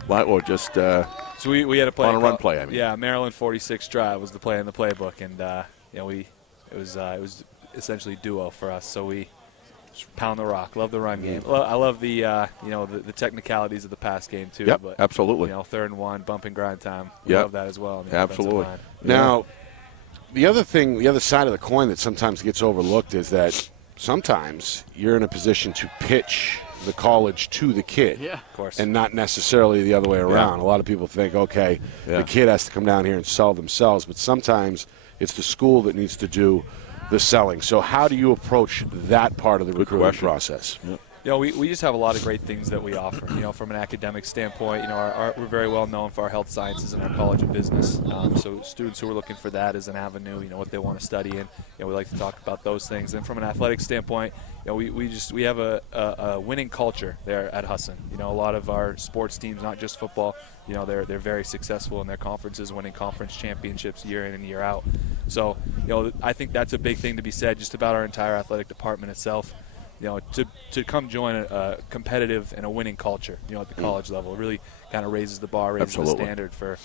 line, or just so we had a play on a run play? I mean, yeah, Maryland 46 drive was the play in the playbook, and it was essentially duo for us. So we pound the rock. Love the run game. I love the the technicalities of the pass game too. Yep, but, absolutely. 3rd and 1, bump and grind time. We love that as well. On the absolutely. Line. Now, the other side of the coin that sometimes gets overlooked is that sometimes you're in a position to pitch the college to the kid, of course, and not necessarily the other way around. A lot of people think, okay, the kid has to come down here and sell themselves, but sometimes it's the school that needs to do the selling. So how do you approach that part of the recruiting process? We just have a lot of great things that we offer. From an academic standpoint, we're very well known for our health sciences and our college of business. So students who are looking for that as an avenue, what they want to study in, we like to talk about those things. And from an athletic standpoint, we have a winning culture there at Husson. A lot of our sports teams, not just football, they're very successful in their conferences, winning conference championships year in and year out. So, I think that's a big thing to be said just about our entire athletic department itself. To come join a competitive and a winning culture, at the college level, it really kind of raises the bar, raises the standard for,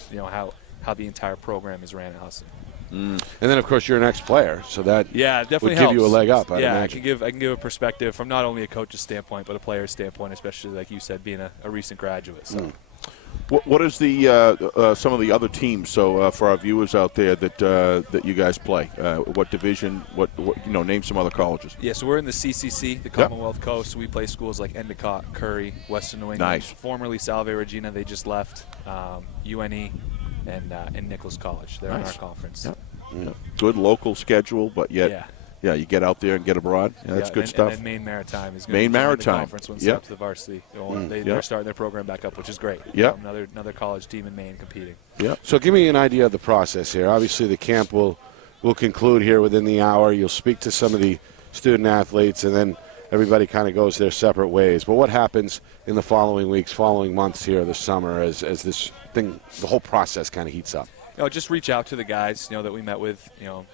how the entire program is ran at Husson. And then, of course, you're an ex-player, so that definitely would helps. give you a leg up, I'd I imagine. can give a perspective from not only a coach's standpoint, but a player's standpoint, especially, like you said, being a recent graduate. So. What is the some of the other teams? So for our viewers out there that you guys play, what division? What name some other colleges? Yeah, so we're in the CCC, the Commonwealth Coast. So we play schools like Endicott, Curry, Western New England. Nice. Formerly Salve Regina, they just left. UNE and Nichols College. They're in our conference. Yep. Yeah. Good local schedule, but yet. Yeah, you get out there and get abroad. Yeah, that's good stuff. And then Maine Maritime is going to join the conference when it's up to the varsity. They're starting their program back up, which is great. Yeah, another college team in Maine competing. Yeah. So give me an idea of the process here. Obviously, the camp will conclude here within the hour. You'll speak to some of the student athletes, and then everybody kind of goes their separate ways. But what happens in the following weeks, following months here this summer as this thing, the whole process kind of heats up? Just reach out to the guys, that we met with,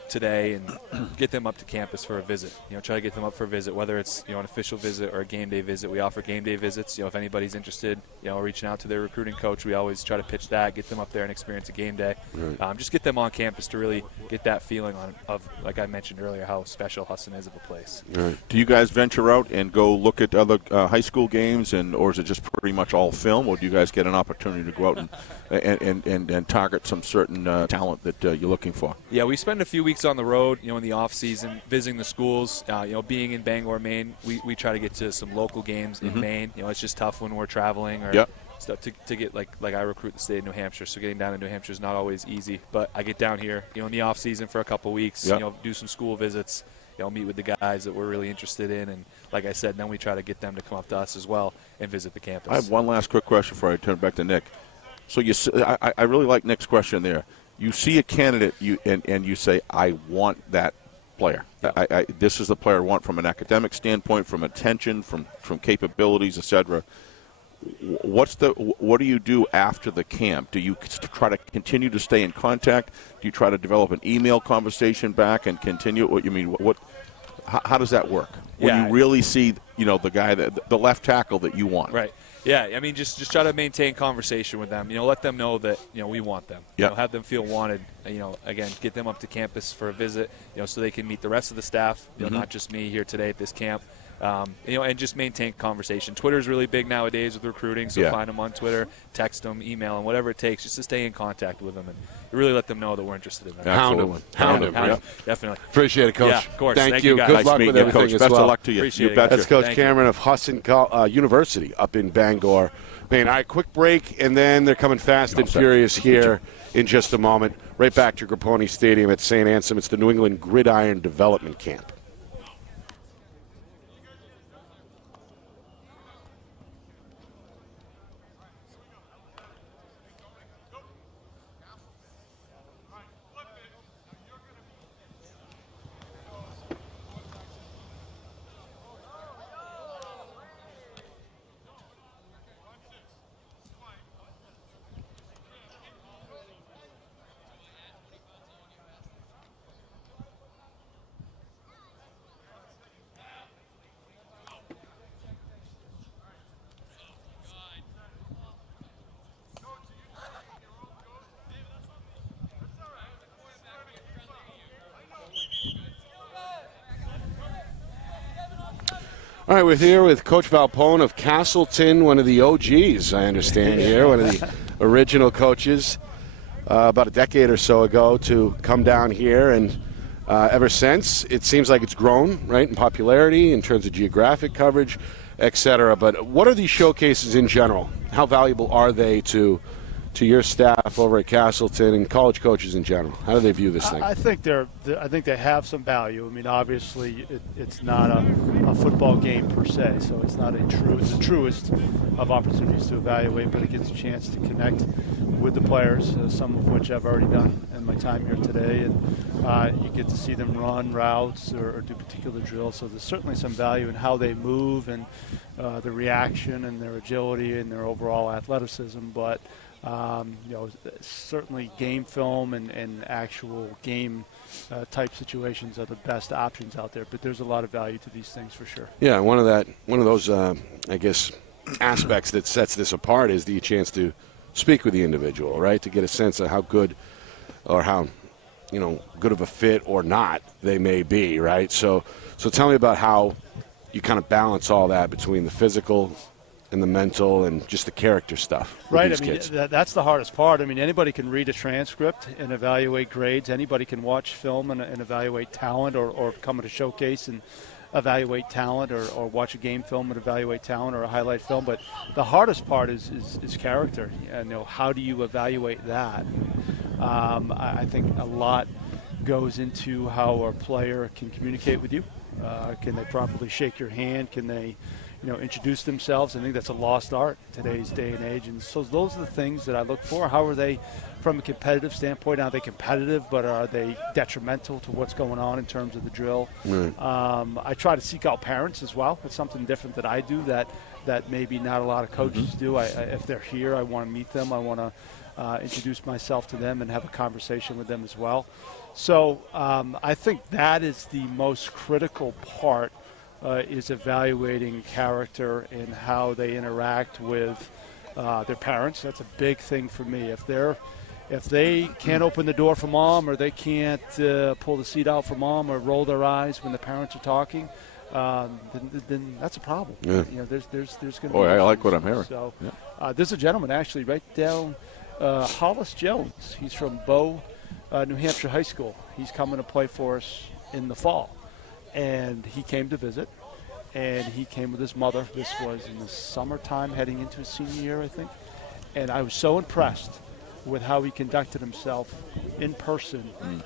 today and get them up to campus for a visit. Try to get them up for a visit, whether it's, an official visit or a game day visit. We offer game day visits. If anybody's interested, reaching out to their recruiting coach, we always try to pitch that, get them up there and experience a game day. Right. Just get them on campus to really get that feeling of, like I mentioned earlier, how special Husson is of a place. Right. Do you guys venture out and go look at other high school games, or is it just pretty much all film, or do you guys get an opportunity to go out and target some certain talent that you're looking for? Yeah, we spend a few weeks on the road, in the off season, visiting the schools. Being in Bangor, Maine, we try to get to some local games in Maine. It's just tough when we're traveling or stuff to get like I recruit the state of New Hampshire, so getting down to New Hampshire is not always easy. But I get down here, in the off season for a couple weeks, do some school visits, meet with the guys that we're really interested in, and like I said, then we try to get them to come up to us as well and visit the campus. I have one last quick question before I turn it back to Nick. So I really like Nick's question there. You see a candidate, and you say, I want that player. Yeah. This is the player I want from an academic standpoint, from attention, from capabilities, etc. What do you do after the camp? Do you try to continue to stay in contact? Do you try to develop an email conversation back and continue? How does that work? When you really see, the guy the left tackle that you want. Right. Yeah, just try to maintain conversation with them. Let them know that we want them. Have them feel wanted. Again, get them up to campus for a visit. So they can meet the rest of the staff. Not just me here today at this camp. And just maintain conversation. Twitter is really big nowadays with recruiting, so find them on Twitter, text them, email them, whatever it takes, just to stay in contact with them and really let them know that we're interested in them. Hound them. Definitely. Appreciate it, Coach. Yeah, of course. Thank you. Guys. Good Nice luck with everything Coach. as Best well. of luck to you. Appreciate it. That's Coach Thank Cameron of Husson University up in Bangor. Man, all right, quick break, and then they're coming fast and furious here in just a moment. Right back to Grapponi Stadium at St. Anselm. It's the New England Gridiron Development Camp. All right, we're here with Coach Valpone of Castleton, one of the OGs, I understand here, one of the original coaches about a decade or so ago to come down here. And ever since, it seems like it's grown, right, in popularity, in terms of geographic coverage, et cetera. But what are these showcases in general? How valuable are they to your staff over at Castleton and college coaches in general? How do they view this thing? I think they have some value. I mean, obviously, it's not a football game per se, so it's not the truest of opportunities to evaluate, but it gives a chance to connect with the players, some of which I've already done in my time here today, and you get to see them run routes or do particular drills. So there's certainly some value in how they move and the reaction and their agility and their overall athleticism, but certainly game film and actual game type situations are the best options out there. But there's a lot of value to these things for sure. Yeah, one of those, I guess, aspects that sets this apart is the chance to speak with the individual, right? To get a sense of how good or how, good of a fit or not they may be, right? So tell me about how you kind of balance all that between the physical and the mental and just the character stuff. With Right. these I mean, kids. that's the hardest part. I mean, anybody can read a transcript and evaluate grades. Anybody can watch film and evaluate talent, or come at a showcase and evaluate talent, or watch a game film and evaluate talent, or a highlight film. But the hardest part is character. And, how do you evaluate that? I think a lot goes into how a player can communicate with you. Can they properly shake your hand? Can they, introduce themselves? I think that's a lost art in today's day and age. And so those are the things that I look for. How are they from a competitive standpoint? Are they competitive, but are they detrimental to what's going on in terms of the drill? Right. I try to seek out parents as well. It's something different that I do that maybe not a lot of coaches do. If they're here, I want to meet them. I want to introduce myself to them and have a conversation with them as well. So I think that is the most critical part, is evaluating character and how they interact with their parents. That's a big thing for me. If they can't open the door for mom, or they can't pull the seat out for mom, or roll their eyes when the parents are talking, then that's a problem. Yeah. There's going to be. Boy, I like what I'm hearing. So there's a gentleman actually right down Hollis Jones. He's from Bow, New Hampshire High School. He's coming to play for us in the fall. And he came to visit, and he came with his mother. This was in the summertime, heading into his senior year, I think. And I was so impressed with how he conducted himself in person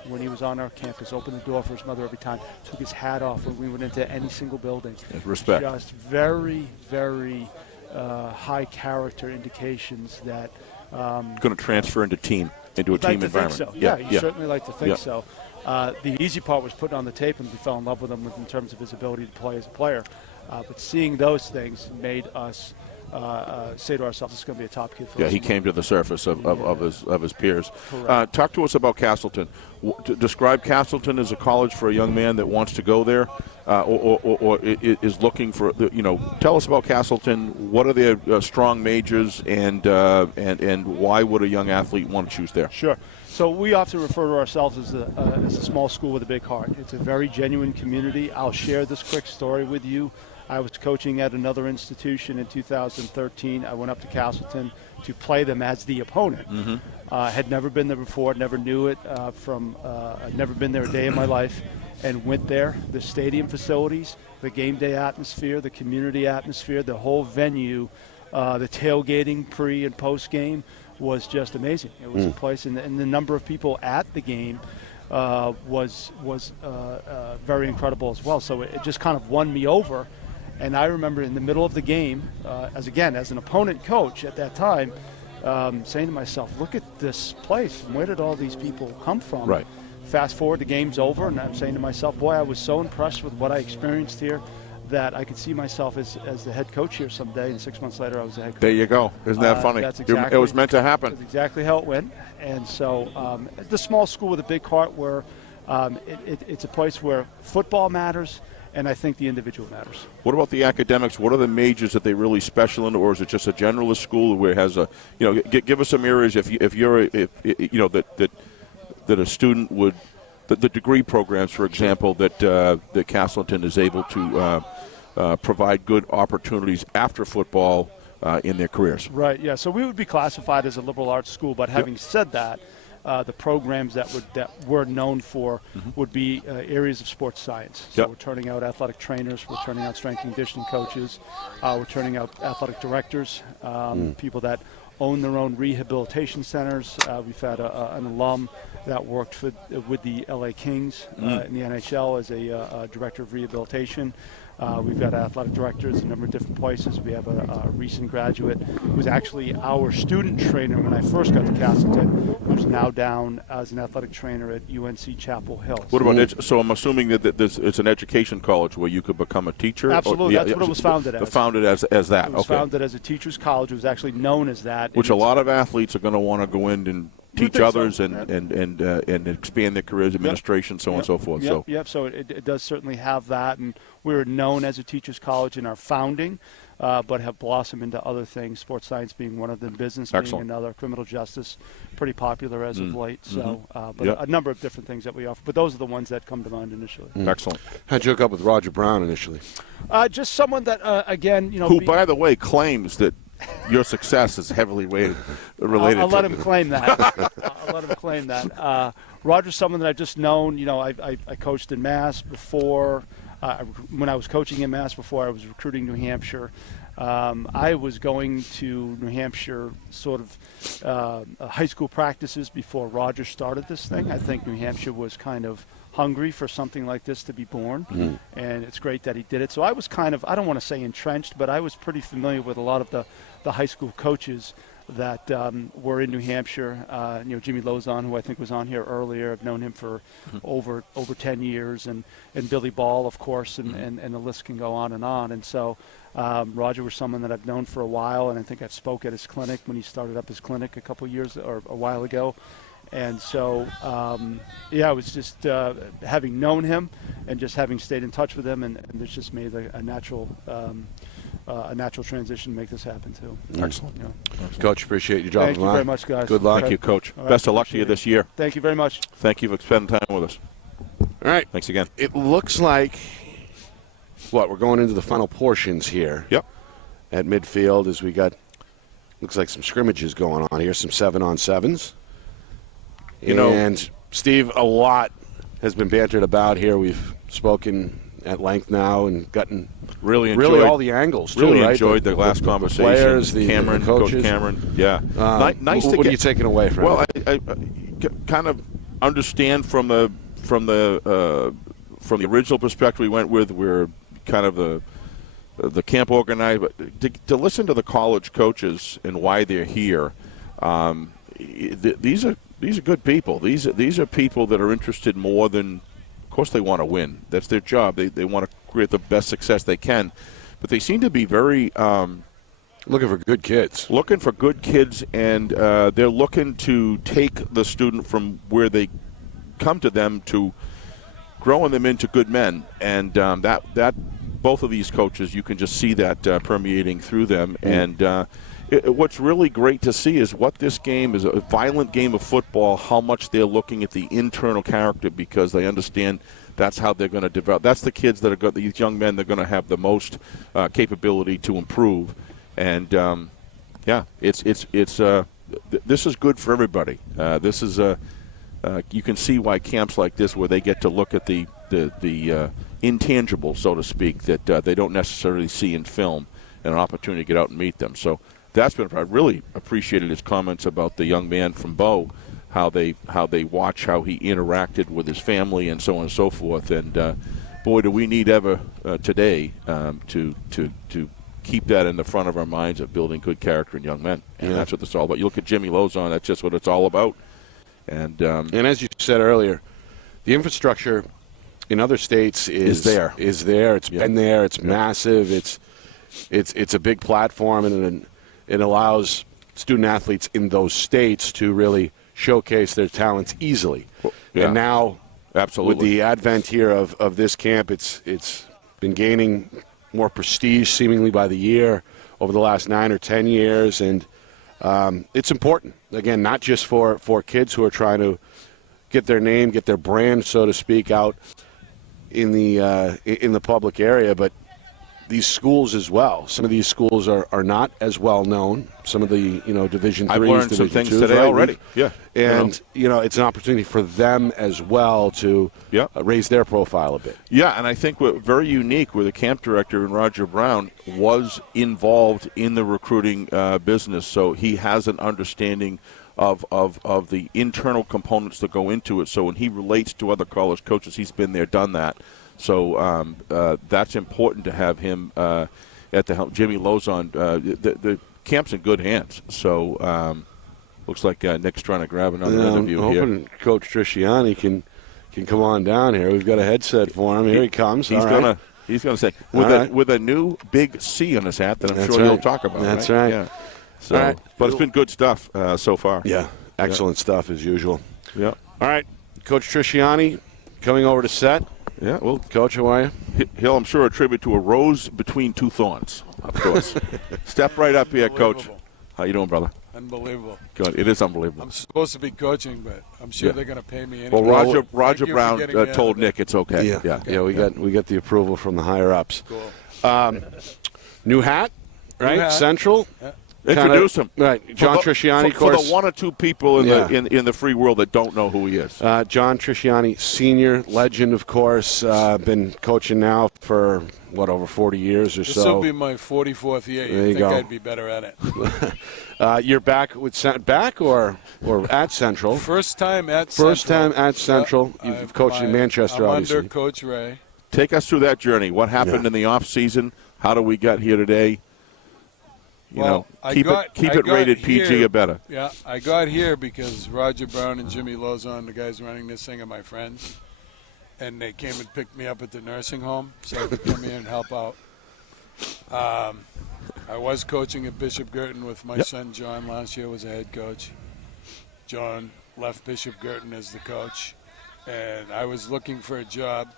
when he was on our campus, opened the door for his mother every time, took his hat off when we went into any single building. Respect. Just very, very high character indications that Going to transfer into a team environment. Think so. Yeah, you certainly like to think so. The easy part was putting on the tape, and we fell in love with him in terms of his ability to play as a player. But seeing those things made us say to ourselves, "It's going to be a top kid for us." Yeah, he came to the surface of his peers. Correct. Talk to us about Castleton. Describe Castleton as a college for a young man that wants to go there, or is looking for. Tell us about Castleton. What are their strong majors, and why would a young athlete want to choose there? Sure. So we often refer to ourselves as a small school with a big heart. It's a very genuine community. I'll share this quick story with you. I was coaching at another institution in 2013. I went up to Castleton to play them as the opponent. Had never been there before, never knew it I'd never been there a day in my life, and went there. The stadium facilities, the game day atmosphere, the community atmosphere, the whole venue, the tailgating pre and post game was just amazing. It was a place, and the number of people at the game was very incredible as well. So it just kind of won me over. And I remember in the middle of the game, as an opponent coach at that time, saying to myself, "Look at this place. Where did all these people come from?" Right. Fast forward, the game's over, and I'm saying to myself, "Boy, I was so impressed with what I experienced here that I could see myself as the head coach here someday." And 6 months later, I was the head coach. There you go. Isn't that funny? That's exactly, it was meant to happen. That's exactly how it went. And so the small school with a big heart, where it's a place where football matters, and I think the individual matters. What about the academics? What are the majors that they really special in, or is it just a generalist school where it has a, give us some areas that a student would, the degree programs, for example, that Castleton is able to provide good opportunities after football in their careers. Right. Yeah. So we would be classified as a liberal arts school, but having said that, the programs that we're known for would be areas of sports science. So we're turning out athletic trainers, we're turning out strength and conditioning coaches, we're turning out athletic directors, people that own their own rehabilitation centers. We've had an alum that worked with the LA Kings in the NHL as a director of rehabilitation. We've got athletic directors in a number of different places. We have a recent graduate who was actually our student trainer when I first got to Castleton, who's now down as an athletic trainer at UNC Chapel Hill. What about so I'm assuming that it's an education college where you could become a teacher? Absolutely. That's what it was founded as. Founded as that. It was founded as a teacher's college. It was actually known as that. Which a lot of athletes are going to want to go in and teach others and expand their careers, administration, so on and so forth. So it does certainly have that, and we were known as a teacher's college in our founding, but have blossomed into other things, sports science being one of them, business being Excellent. another, criminal justice, pretty popular as of late. So, but Yep. a number of different things that we offer. But those are the ones that come to mind initially. Excellent. How'd you hook up with Roger Brown initially? Just someone that, again, Who, by the way, claims that your success is heavily related I'll to let him claim that. I'll let him claim that. Roger's someone that I've just known. I coached in Mass before. When I was coaching in Mass before, I was recruiting New Hampshire. I was going to New Hampshire sort of high school practices before Roger started this thing. I think New Hampshire was kind of hungry for something like this to be born, and it's great that he did it. So I was kind of, I don't want to say entrenched, but I was pretty familiar with a lot of the high school coaches that were in New Hampshire. Jimmy Lozon, who I think was on here earlier. I've known him for over 10 years, and Billy Ball, of course, and the list can go on. And so Roger was someone that I've known for a while, and I think I spoke at his clinic when he started up his clinic a couple years or a while ago. And so, it was just having known him and just having stayed in touch with him, and it's just made a natural transition to make this happen too. Excellent. Coach, appreciate you dropping by. Thank you very much, guys. Good luck. Thank you, Coach. All right, Best of luck to you this year. Thank you very much. Thank you for spending time with us. All right. Thanks again. It looks like, we're going into the final portions here. Yep. At midfield as we got, looks like some scrimmages going on here, some 7-on-7s. And, Steve, a lot has been bantered about here. We've spoken at length now and gotten really all the angles, too, really right? enjoyed the last conversation. The players, Cameron, the coaches. Coach Cameron. Yeah. Nice to what get, are you taking away from well, it? I kind of understand from the original perspective we went with, we're kind of the camp organizer, but to listen to the college coaches and why they're here, these are good people. These are people that are interested more than, of course, they want to win. That's their job. They want to create the best success they can, but they seem to be very looking for good kids. Looking for good kids, and they're looking to take the student from where they come to them to growing them into good men, and that both of these coaches, you can just see that permeating through them. And what's really great to see is what this game is, a violent game of football, how much they're looking at the internal character, because they understand that's how they're going to develop. That's the kids that are these young men, they're going to have the most capability to improve. And this is good for everybody. This is you can see why camps like this, where they get to look at the intangible, so to speak, that they don't necessarily see in film, and an opportunity to get out and meet them. So that's been, I really appreciated his comments about the young man from Bow, how they watch how he interacted with his family and so on and so forth. And boy, do we need ever today to keep that in the front of our minds of building good character in young men. And that's what it's all about. You look at Jimmy Lozon, that's just what it's all about. And as you said earlier, the infrastructure in other states is there. It's been there. It's massive. It's a big platform, and it allows student athletes in those states to really showcase their talents easily. And now, absolutely, with the advent here of this camp, it's been gaining more prestige seemingly by the year over the last 9 or 10 years, and it's important. Again, not just for kids who are trying to get their name, get their brand, so to speak, out in the public area, but these schools as well. Some of these schools are not as well known. Some of the Division 3s, I've learned Division some things 2s, today right? already. Yeah, and it's an opportunity for them as well to raise their profile a bit. Yeah, and I think what very unique with the camp director and Roger Brown was involved in the recruiting business, so he has an understanding of the internal components that go into it. So when he relates to other college coaches, he's been there, done that. So that's important to have him at the helm. Jimmy Lozon, the camp's in good hands. So looks like Nick's trying to grab another interview I'm here. hoping Coach Trisciani can come on down here. We've got a headset for him. Here he comes. He's gonna say with a new big C on his hat that I'm sure he'll talk about. That's right. Yeah. So, but it's been good stuff so far. Yeah, excellent stuff as usual. Yeah. All right, Coach Trisciani coming over to set. Yeah, well, Coach, how are you? He'll, I'm sure, attribute to a rose between two thorns. Of course. Step right up here, Coach. How you doing, brother? Unbelievable. Good. It is unbelievable. I'm supposed to be coaching, but I'm sure they're going to pay me anyway. Well, Roger Brown told Nick it's okay. Yeah. We got the approval from the higher ups. Cool. New hat, right? New hat. Central. Yeah. Introduce him. Right, John Trisciani, for the one or two people in the free world that don't know who he is. John Trisciani, senior legend, of course. Been coaching now for over 40 years or so. This will be my 44th year. There you think go. I'd be better at it. You're back with back or at Central? First time at Central. First time at Central. You've coached in Manchester, I'm obviously. under Coach Ray. Take us through that journey. What happened in the off season? How do we get here today? Keep it rated PG or better. Yeah, I got here because Roger Brown and Jimmy Lozon, the guys running this thing, are my friends. And they came and picked me up at the nursing home so I could come here and help out. I was coaching at Bishop Girton with my son John last year, was a head coach. John left Bishop Girton as the coach, and I was looking for a job.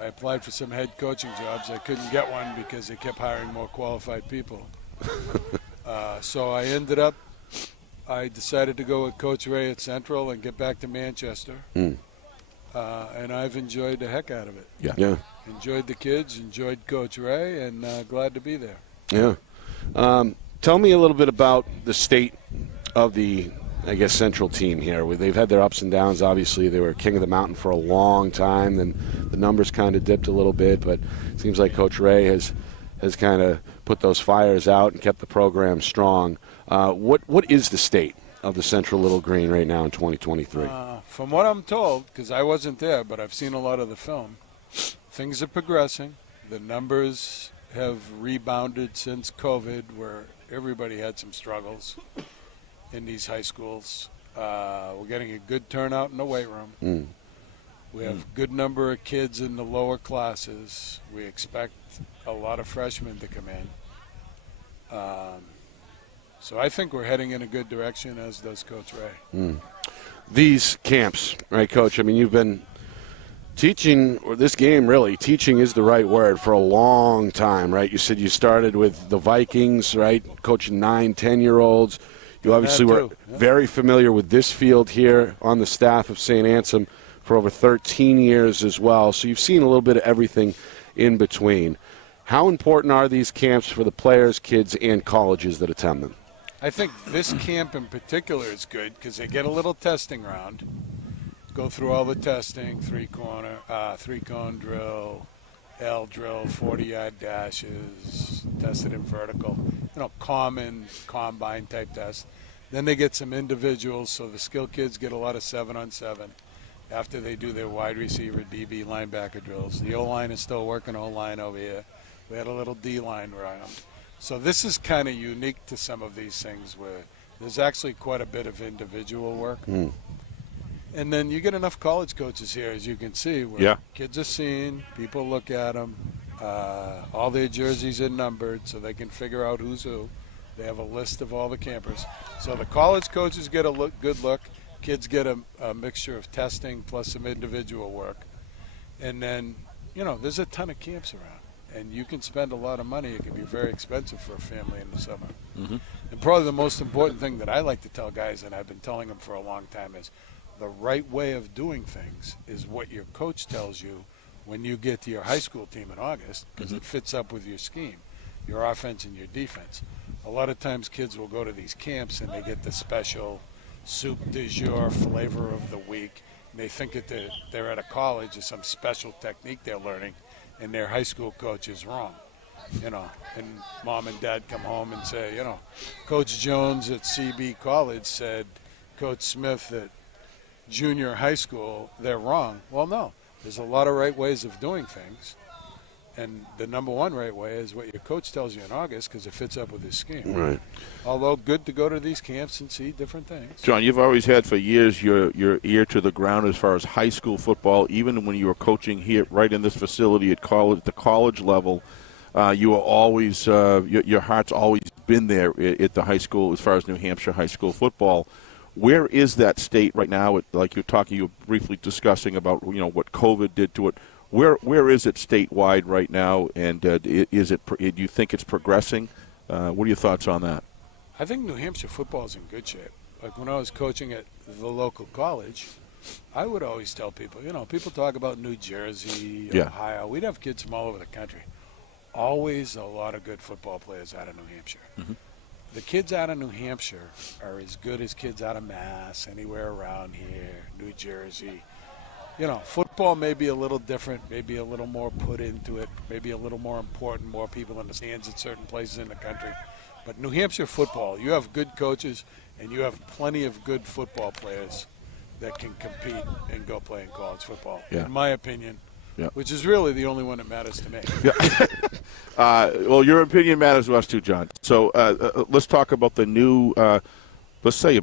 I applied for some head coaching jobs. I couldn't get one because they kept hiring more qualified people. So I decided to go with Coach Ray at Central and get back to Manchester. And I've enjoyed the heck out of it. Yeah. Enjoyed the kids, enjoyed Coach Ray, and glad to be there. Yeah. Tell me a little bit about the state of the, Central team here. They've had their ups and downs. Obviously, they were king of the mountain for a long time. Then the numbers kind of dipped a little bit, but it seems like Coach Ray has kind of put those fires out and kept the program strong. What is the state of the Central Little Green right now in 2023? From what I'm told, because I wasn't there, but I've seen a lot of the film, things are progressing. The numbers have rebounded since COVID, where everybody had some struggles in these high schools. We're getting a good turnout in the weight room. We have a good number of kids in the lower classes. We expect a lot of freshmen to come in. So I think we're heading in a good direction, as does Coach Ray. These camps, right, Coach? I mean, you've been teaching, or this game really, teaching is the right word, for a long time, right? You said you started with the Vikings, right, coaching 9, 10-year-olds. You obviously were very familiar with this field here on the staff of St. Anselm for over 13 years as well. So you've seen a little bit of everything in between. How important are these camps for the players, kids, and colleges that attend them? I think this camp in particular is good because they get a little testing round, go through all the testing, three-cone drill, L drill, 40-yard dashes, tested in vertical, common combine type test. Then they get some individuals, so the skill kids get a lot of 7-on-7 after they do their wide receiver, DB, linebacker drills. The O-line is still working O-line over here. We had a little D-line round. So this is kind of unique to some of these things where there's actually quite a bit of individual work. And then you get enough college coaches here, as you can see, where kids are seen, people look at them, all their jerseys are numbered so they can figure out who's who. They have a list of all the campers. So the college coaches get a good look. Kids get a mixture of testing plus some individual work. And then, there's a ton of camps around. And you can spend a lot of money. It can be very expensive for a family in the summer. And probably the most important thing that I like to tell guys, and I've been telling them for a long time, is the right way of doing things is what your coach tells you when you get to your high school team in August, because it fits up with your scheme, your offense and your defense. A lot of times kids will go to these camps and they get the special soup du jour flavor of the week. And they think that they're at a college or some special technique they're learning, and their high school coach is wrong. And mom and dad come home and say, Coach Jones at CB College said Coach Smith at junior high school, they're wrong. Well, no. There's a lot of right ways of doing things. And the number one right way is what your coach tells you in August, because it fits up with his scheme. Right. Although good to go to these camps and see different things. John, you've always had for years your ear to the ground as far as high school football. Even when you were coaching here right in this facility at the college level, you were always your heart's always been there at the high school as far as New Hampshire high school football. Where is that state right now? Like you were briefly discussing about what COVID did to it. Where is it statewide right now, and do you think it's progressing? What are your thoughts on that? I think New Hampshire football is in good shape. Like when I was coaching at the local college, I would always tell people, people talk about New Jersey, Ohio. We'd have kids from all over the country. Always a lot of good football players out of New Hampshire. Mm-hmm. The kids out of New Hampshire are as good as kids out of Mass, anywhere around here, New Jersey. Football may be a little different, maybe a little more put into it, maybe a little more important, more people in the stands at certain places in the country. But New Hampshire football, you have good coaches and you have plenty of good football players that can compete and go play in college football, in my opinion, which is really the only one that matters to me. Well, your opinion matters to us too, John. So let's talk about the new, let's say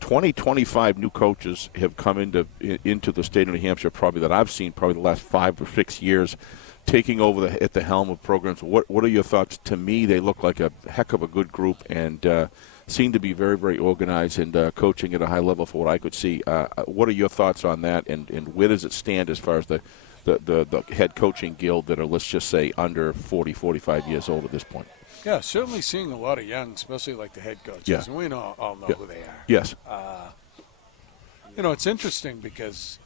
20, 25 new coaches have come into the state of New Hampshire probably that I've seen probably the last 5 or 6 years taking over at the helm of programs. What are your thoughts? To me, they look like a heck of a good group and seem to be very, very organized and coaching at a high level for what I could see. What are your thoughts on that, and where does it stand as far as the head coaching guild that are, let's just say, under 40, 45 years old at this point? Yeah, certainly seeing a lot of young, especially like the head coaches. Yeah. And we all know who they are. Yes. It's interesting because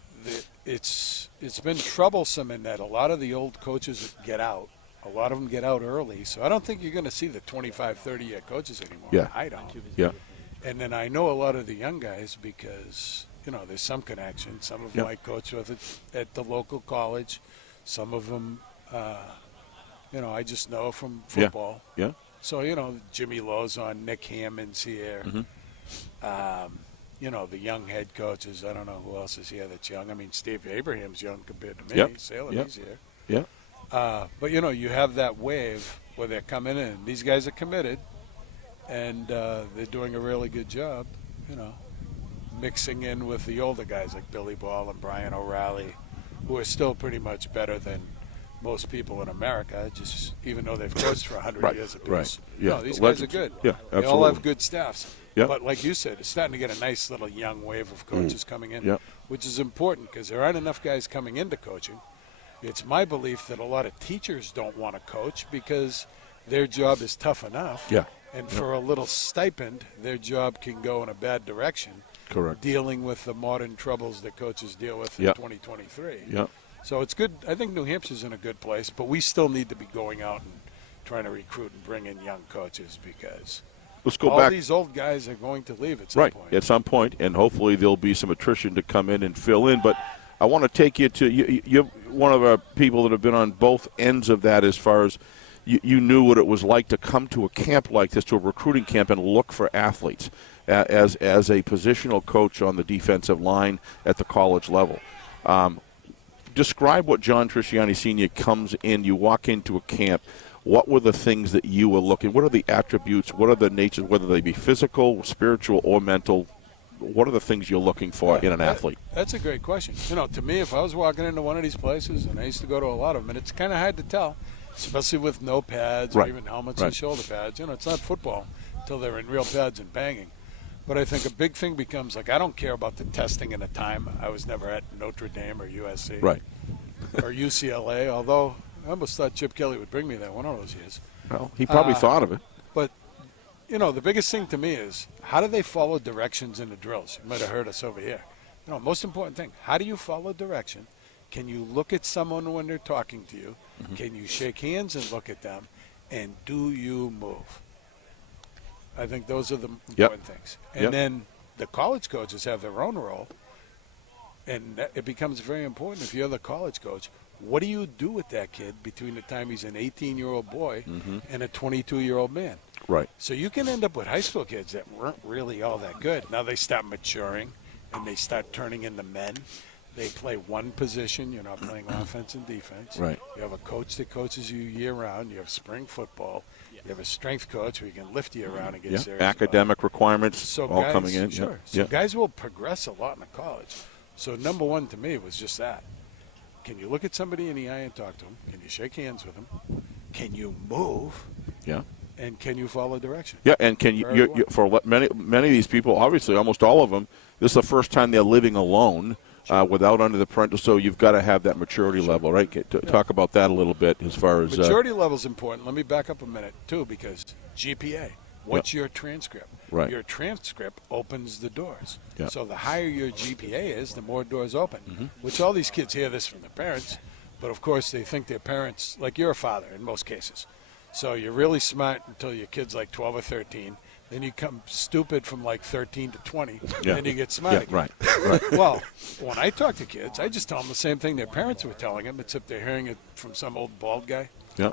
it's been troublesome in that a lot of the old coaches get out. A lot of them get out early. So I don't think you're going to see the 25, 30-year coaches anymore. Yeah. I don't. Yeah. And then I know a lot of the young guys because, there's some connection. Some of them I coach with at the local college. Some of them, I just know from football. Yeah. So, Jimmy Lowe's on, Nick Hammond's here. Mm-hmm. The young head coaches. I don't know who else is here that's young. I mean, Steve Abraham's young compared to me. Yep. Salem, he's here. Yeah. But, you have that wave where they're coming in. These guys are committed, and they're doing a really good job, mixing in with the older guys like Billy Ball and Brian O'Reilly, who are still pretty much better than most people in America, just even though they've coached for 100 years apiece. Right. Yeah. No, these guys are good. Yeah, absolutely. They all have good staffs. Yeah. But like you said, it's starting to get a nice little young wave of coaches coming in, Yeah. which is important because there aren't enough guys coming into coaching. It's my belief that a lot of teachers don't want to coach because their job is tough enough. Yeah. And for a little stipend, their job can go in a bad direction. Correct. Dealing with the modern troubles that coaches deal with in 2023. Yeah. So it's good. I think New Hampshire's in a good place, but we still need to be going out and trying to recruit and bring in young coaches because let's go all back. these old guys are going to leave at some point. At some point, and hopefully there'll be some attrition to come in and fill in. But I want to take you to you're one of our people that have been on both ends of that as far as you knew what it was like to come to a camp like this, to a recruiting camp, and look for athletes as a positional coach on the defensive line at the college level. Describe what John Trisciani Sr. comes in. You walk into a camp. What were the things that you were looking? What are the attributes? What are the natures, whether they be physical, spiritual, or mental? What are the things you're looking for in an athlete? That's a great question. To me, if I was walking into one of these places, and I used to go to a lot of them, and it's kind of hard to tell, especially with no pads or even helmets and shoulder pads. It's not football until they're in real pads and banging. But I think a big thing becomes, I don't care about the testing and the time. I was never at Notre Dame or USC or UCLA, although I almost thought Chip Kelly would bring me there one of those years. Well, he probably thought of it. But, the biggest thing to me is, how do they follow directions in the drills? You might have heard us over here. Most important thing, how do you follow direction? Can you look at someone when they're talking to you? Mm-hmm. Can you shake hands and look at them? And do you move? I think those are the important things. And then the college coaches have their own role, and it becomes very important if you're the college coach. What do you do with that kid between the time he's an 18-year-old boy and a 22-year-old man? Right. So you can end up with high school kids that weren't really all that good. Now they start maturing, and they start turning into men. They play one position. You're not playing offense and defense. Right. You have a coach that coaches you year-round. You have spring football. You have a strength coach who can lift you around and get serious. Academic requirements all guys, coming in. Sure. So guys will progress a lot in the college. So number one to me was just that. Can you look at somebody in the eye and talk to them? Can you shake hands with them? Can you move? Yeah. And can you follow direction? Yeah, and can you for many of these people, obviously almost all of them, this is the first time they're living alone without under the parental. So you've got to have that maturity level, right? Talk about that a little bit as far as maturity level is important. Let me back up a minute too, because GPA. What's your transcript? Right. Your transcript opens the doors. Yeah. So the higher your GPA is, the more doors open. Which all these kids hear this from their parents, but of course they think their parents, like you're a father in most cases. So you're really smart until your kid's like 12 or 13. Then you come stupid from like 13 to 20. Yeah. Then you get smart again. Right. Well, when I talk to kids, I just tell them the same thing their parents were telling them, except they're hearing it from some old bald guy. Yeah.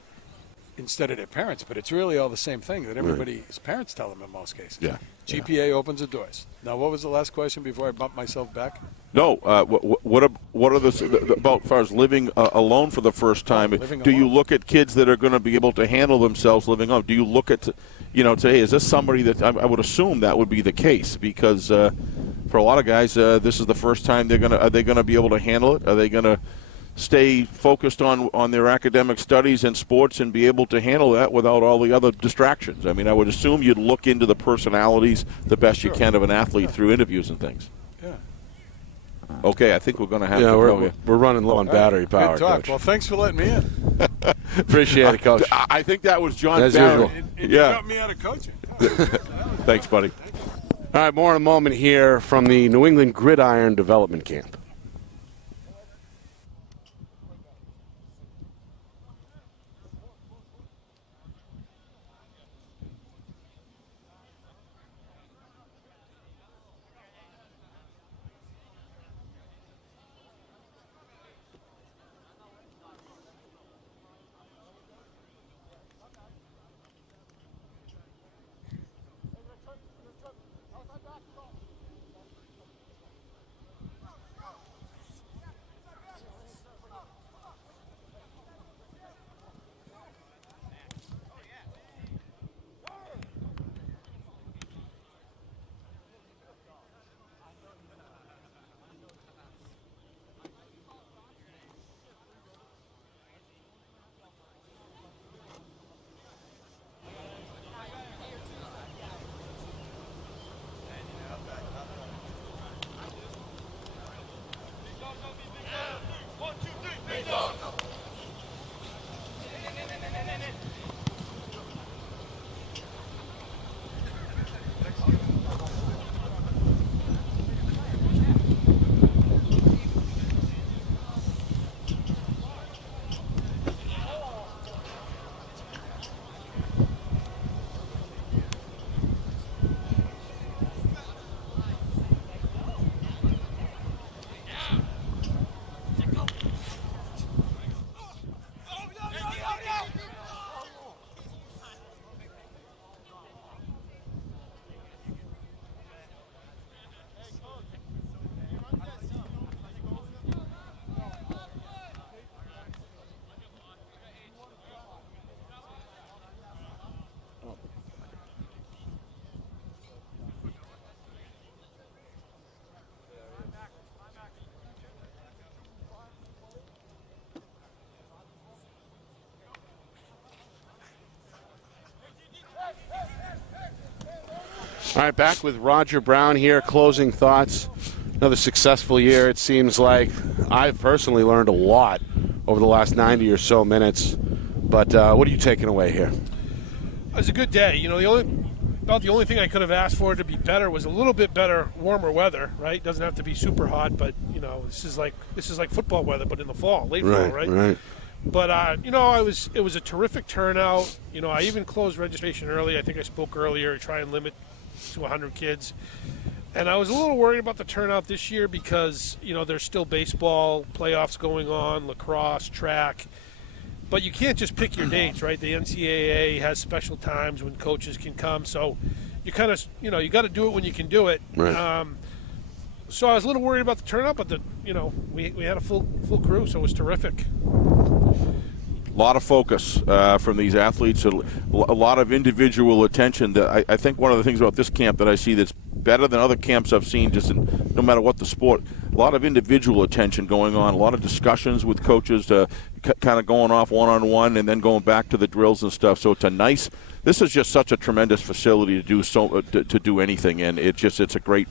Instead of their parents, but it's really all the same thing that everybody's parents tell them in most cases. Yeah. GPA opens the doors. Now, what was the last question before I bumped myself back? No. What are the about as far as living alone for the first time? Do you look at kids that are going to be able to handle themselves living alone? Do you look at, say, hey, is this somebody that I would assume that would be the case because for a lot of guys, this is the first time are they going to be able to handle it? Are they going to stay focused on their academic studies and sports and be able to handle that without all the other distractions? I mean, I would assume you'd look into the personalities the best you can of an athlete through interviews and things. Yeah. Okay, I think we're going to have to go. We're running low on battery power, Good talk. Coach. Well, thanks for letting me in. Appreciate it, Coach. I think that was John As Barrett. usual. You got me out of coaching. Thanks, buddy. All right, more in a moment here from the New England Gridiron Development Camp. All right, back with Roger Brown here, closing thoughts. Another successful year, it seems like. I've personally learned a lot over the last 90 or so minutes. But what are you taking away here? It was a good day. You know, the only thing I could have asked for to be better was a little bit better, warmer weather, right? Doesn't have to be super hot, but, this is like football weather, but in the fall, late fall, right? Right. But, it was a terrific turnout. I even closed registration early. I think I spoke earlier, try and limit to 100 kids. And I was a little worried about the turnout this year because, there's still baseball playoffs going on, lacrosse, track. But you can't just pick your dates, right? The NCAA has special times when coaches can come. So you kind of, you got to do it when you can do it. Right. So I was a little worried about the turnout, but we had a full crew, so it was terrific. A lot of focus from these athletes, a lot of individual attention. That I think one of the things about this camp that I see that's better than other camps I've seen, just no matter what the sport, a lot of individual attention going on, a lot of discussions with coaches, kind of going off one-on-one and then going back to the drills and stuff. So this is just such a tremendous facility to do anything in. It's a great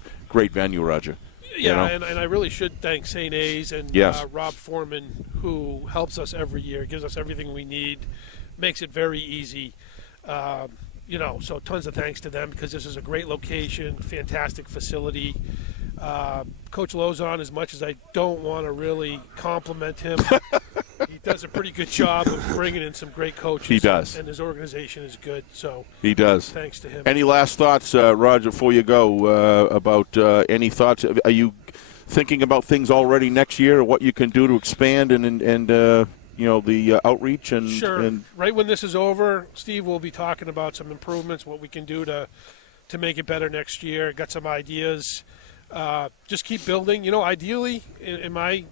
venue, Roger. Yeah, you know? and I really should thank St. A's and Yes. Rob Foreman, who helps us every year, gives us everything we need, makes it very easy. So tons of thanks to them because this is a great location, fantastic facility. Coach Lozon, as much as I don't want to really compliment him, he does a pretty good job of bringing in some great coaches. He does. And his organization is good. So He does. Thanks to him. Any last thoughts, Roger, before you go, about any thoughts? Are you thinking about things already next year, what you can do to expand and the outreach? And Sure. And right when this is over, Steve will be talking about some improvements, what we can do to make it better next year. Got some ideas. Just keep building. Ideally, in my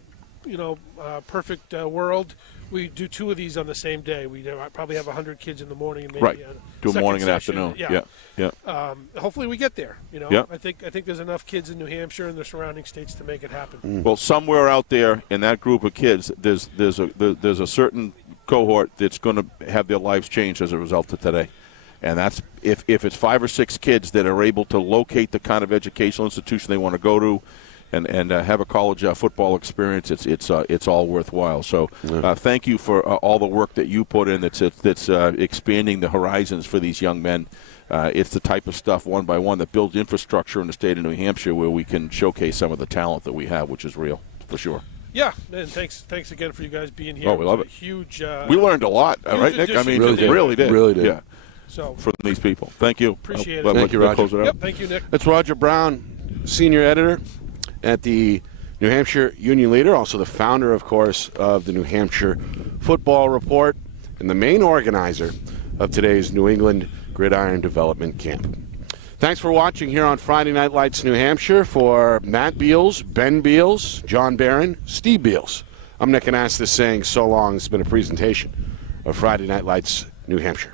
perfect world, we do 2 of these on the same day. We probably have 100 kids in the morning and maybe right. Do a morning and session. afternoon. Yeah. Hopefully we get there. Yeah. I think there's enough kids in New Hampshire and the surrounding states to make it happen. Well, somewhere out there in that group of kids, there's a certain cohort that's going to have their lives changed as a result of today. And that's if it's 5 or 6 kids that are able to locate the kind of educational institution they want to go to, and have a college football experience, it's all worthwhile. So thank you for all the work that you put in. That's expanding the horizons for these young men. It's the type of stuff one by one that builds infrastructure in the state of New Hampshire where we can showcase some of the talent that we have, which is real for sure. Yeah, and thanks again for you guys being here. Oh, we love it. Huge. We learned a lot, right, Nick? I mean, really did. Yeah. So from these people. Thank you. Appreciate it. Thank you, Roger. Close it out. Yep, thank you, Nick. That's Roger Brown, senior editor at the New Hampshire Union Leader, also the founder, of course, of the New Hampshire Football Report, and the main organizer of today's New England Gridiron Development Camp. Thanks for watching here on Friday Night Lights New Hampshire. For Matt Beals, Ben Beals, John Barron, Steve Beals, I'm Nick Anastas saying so long. It's been a presentation of Friday Night Lights New Hampshire.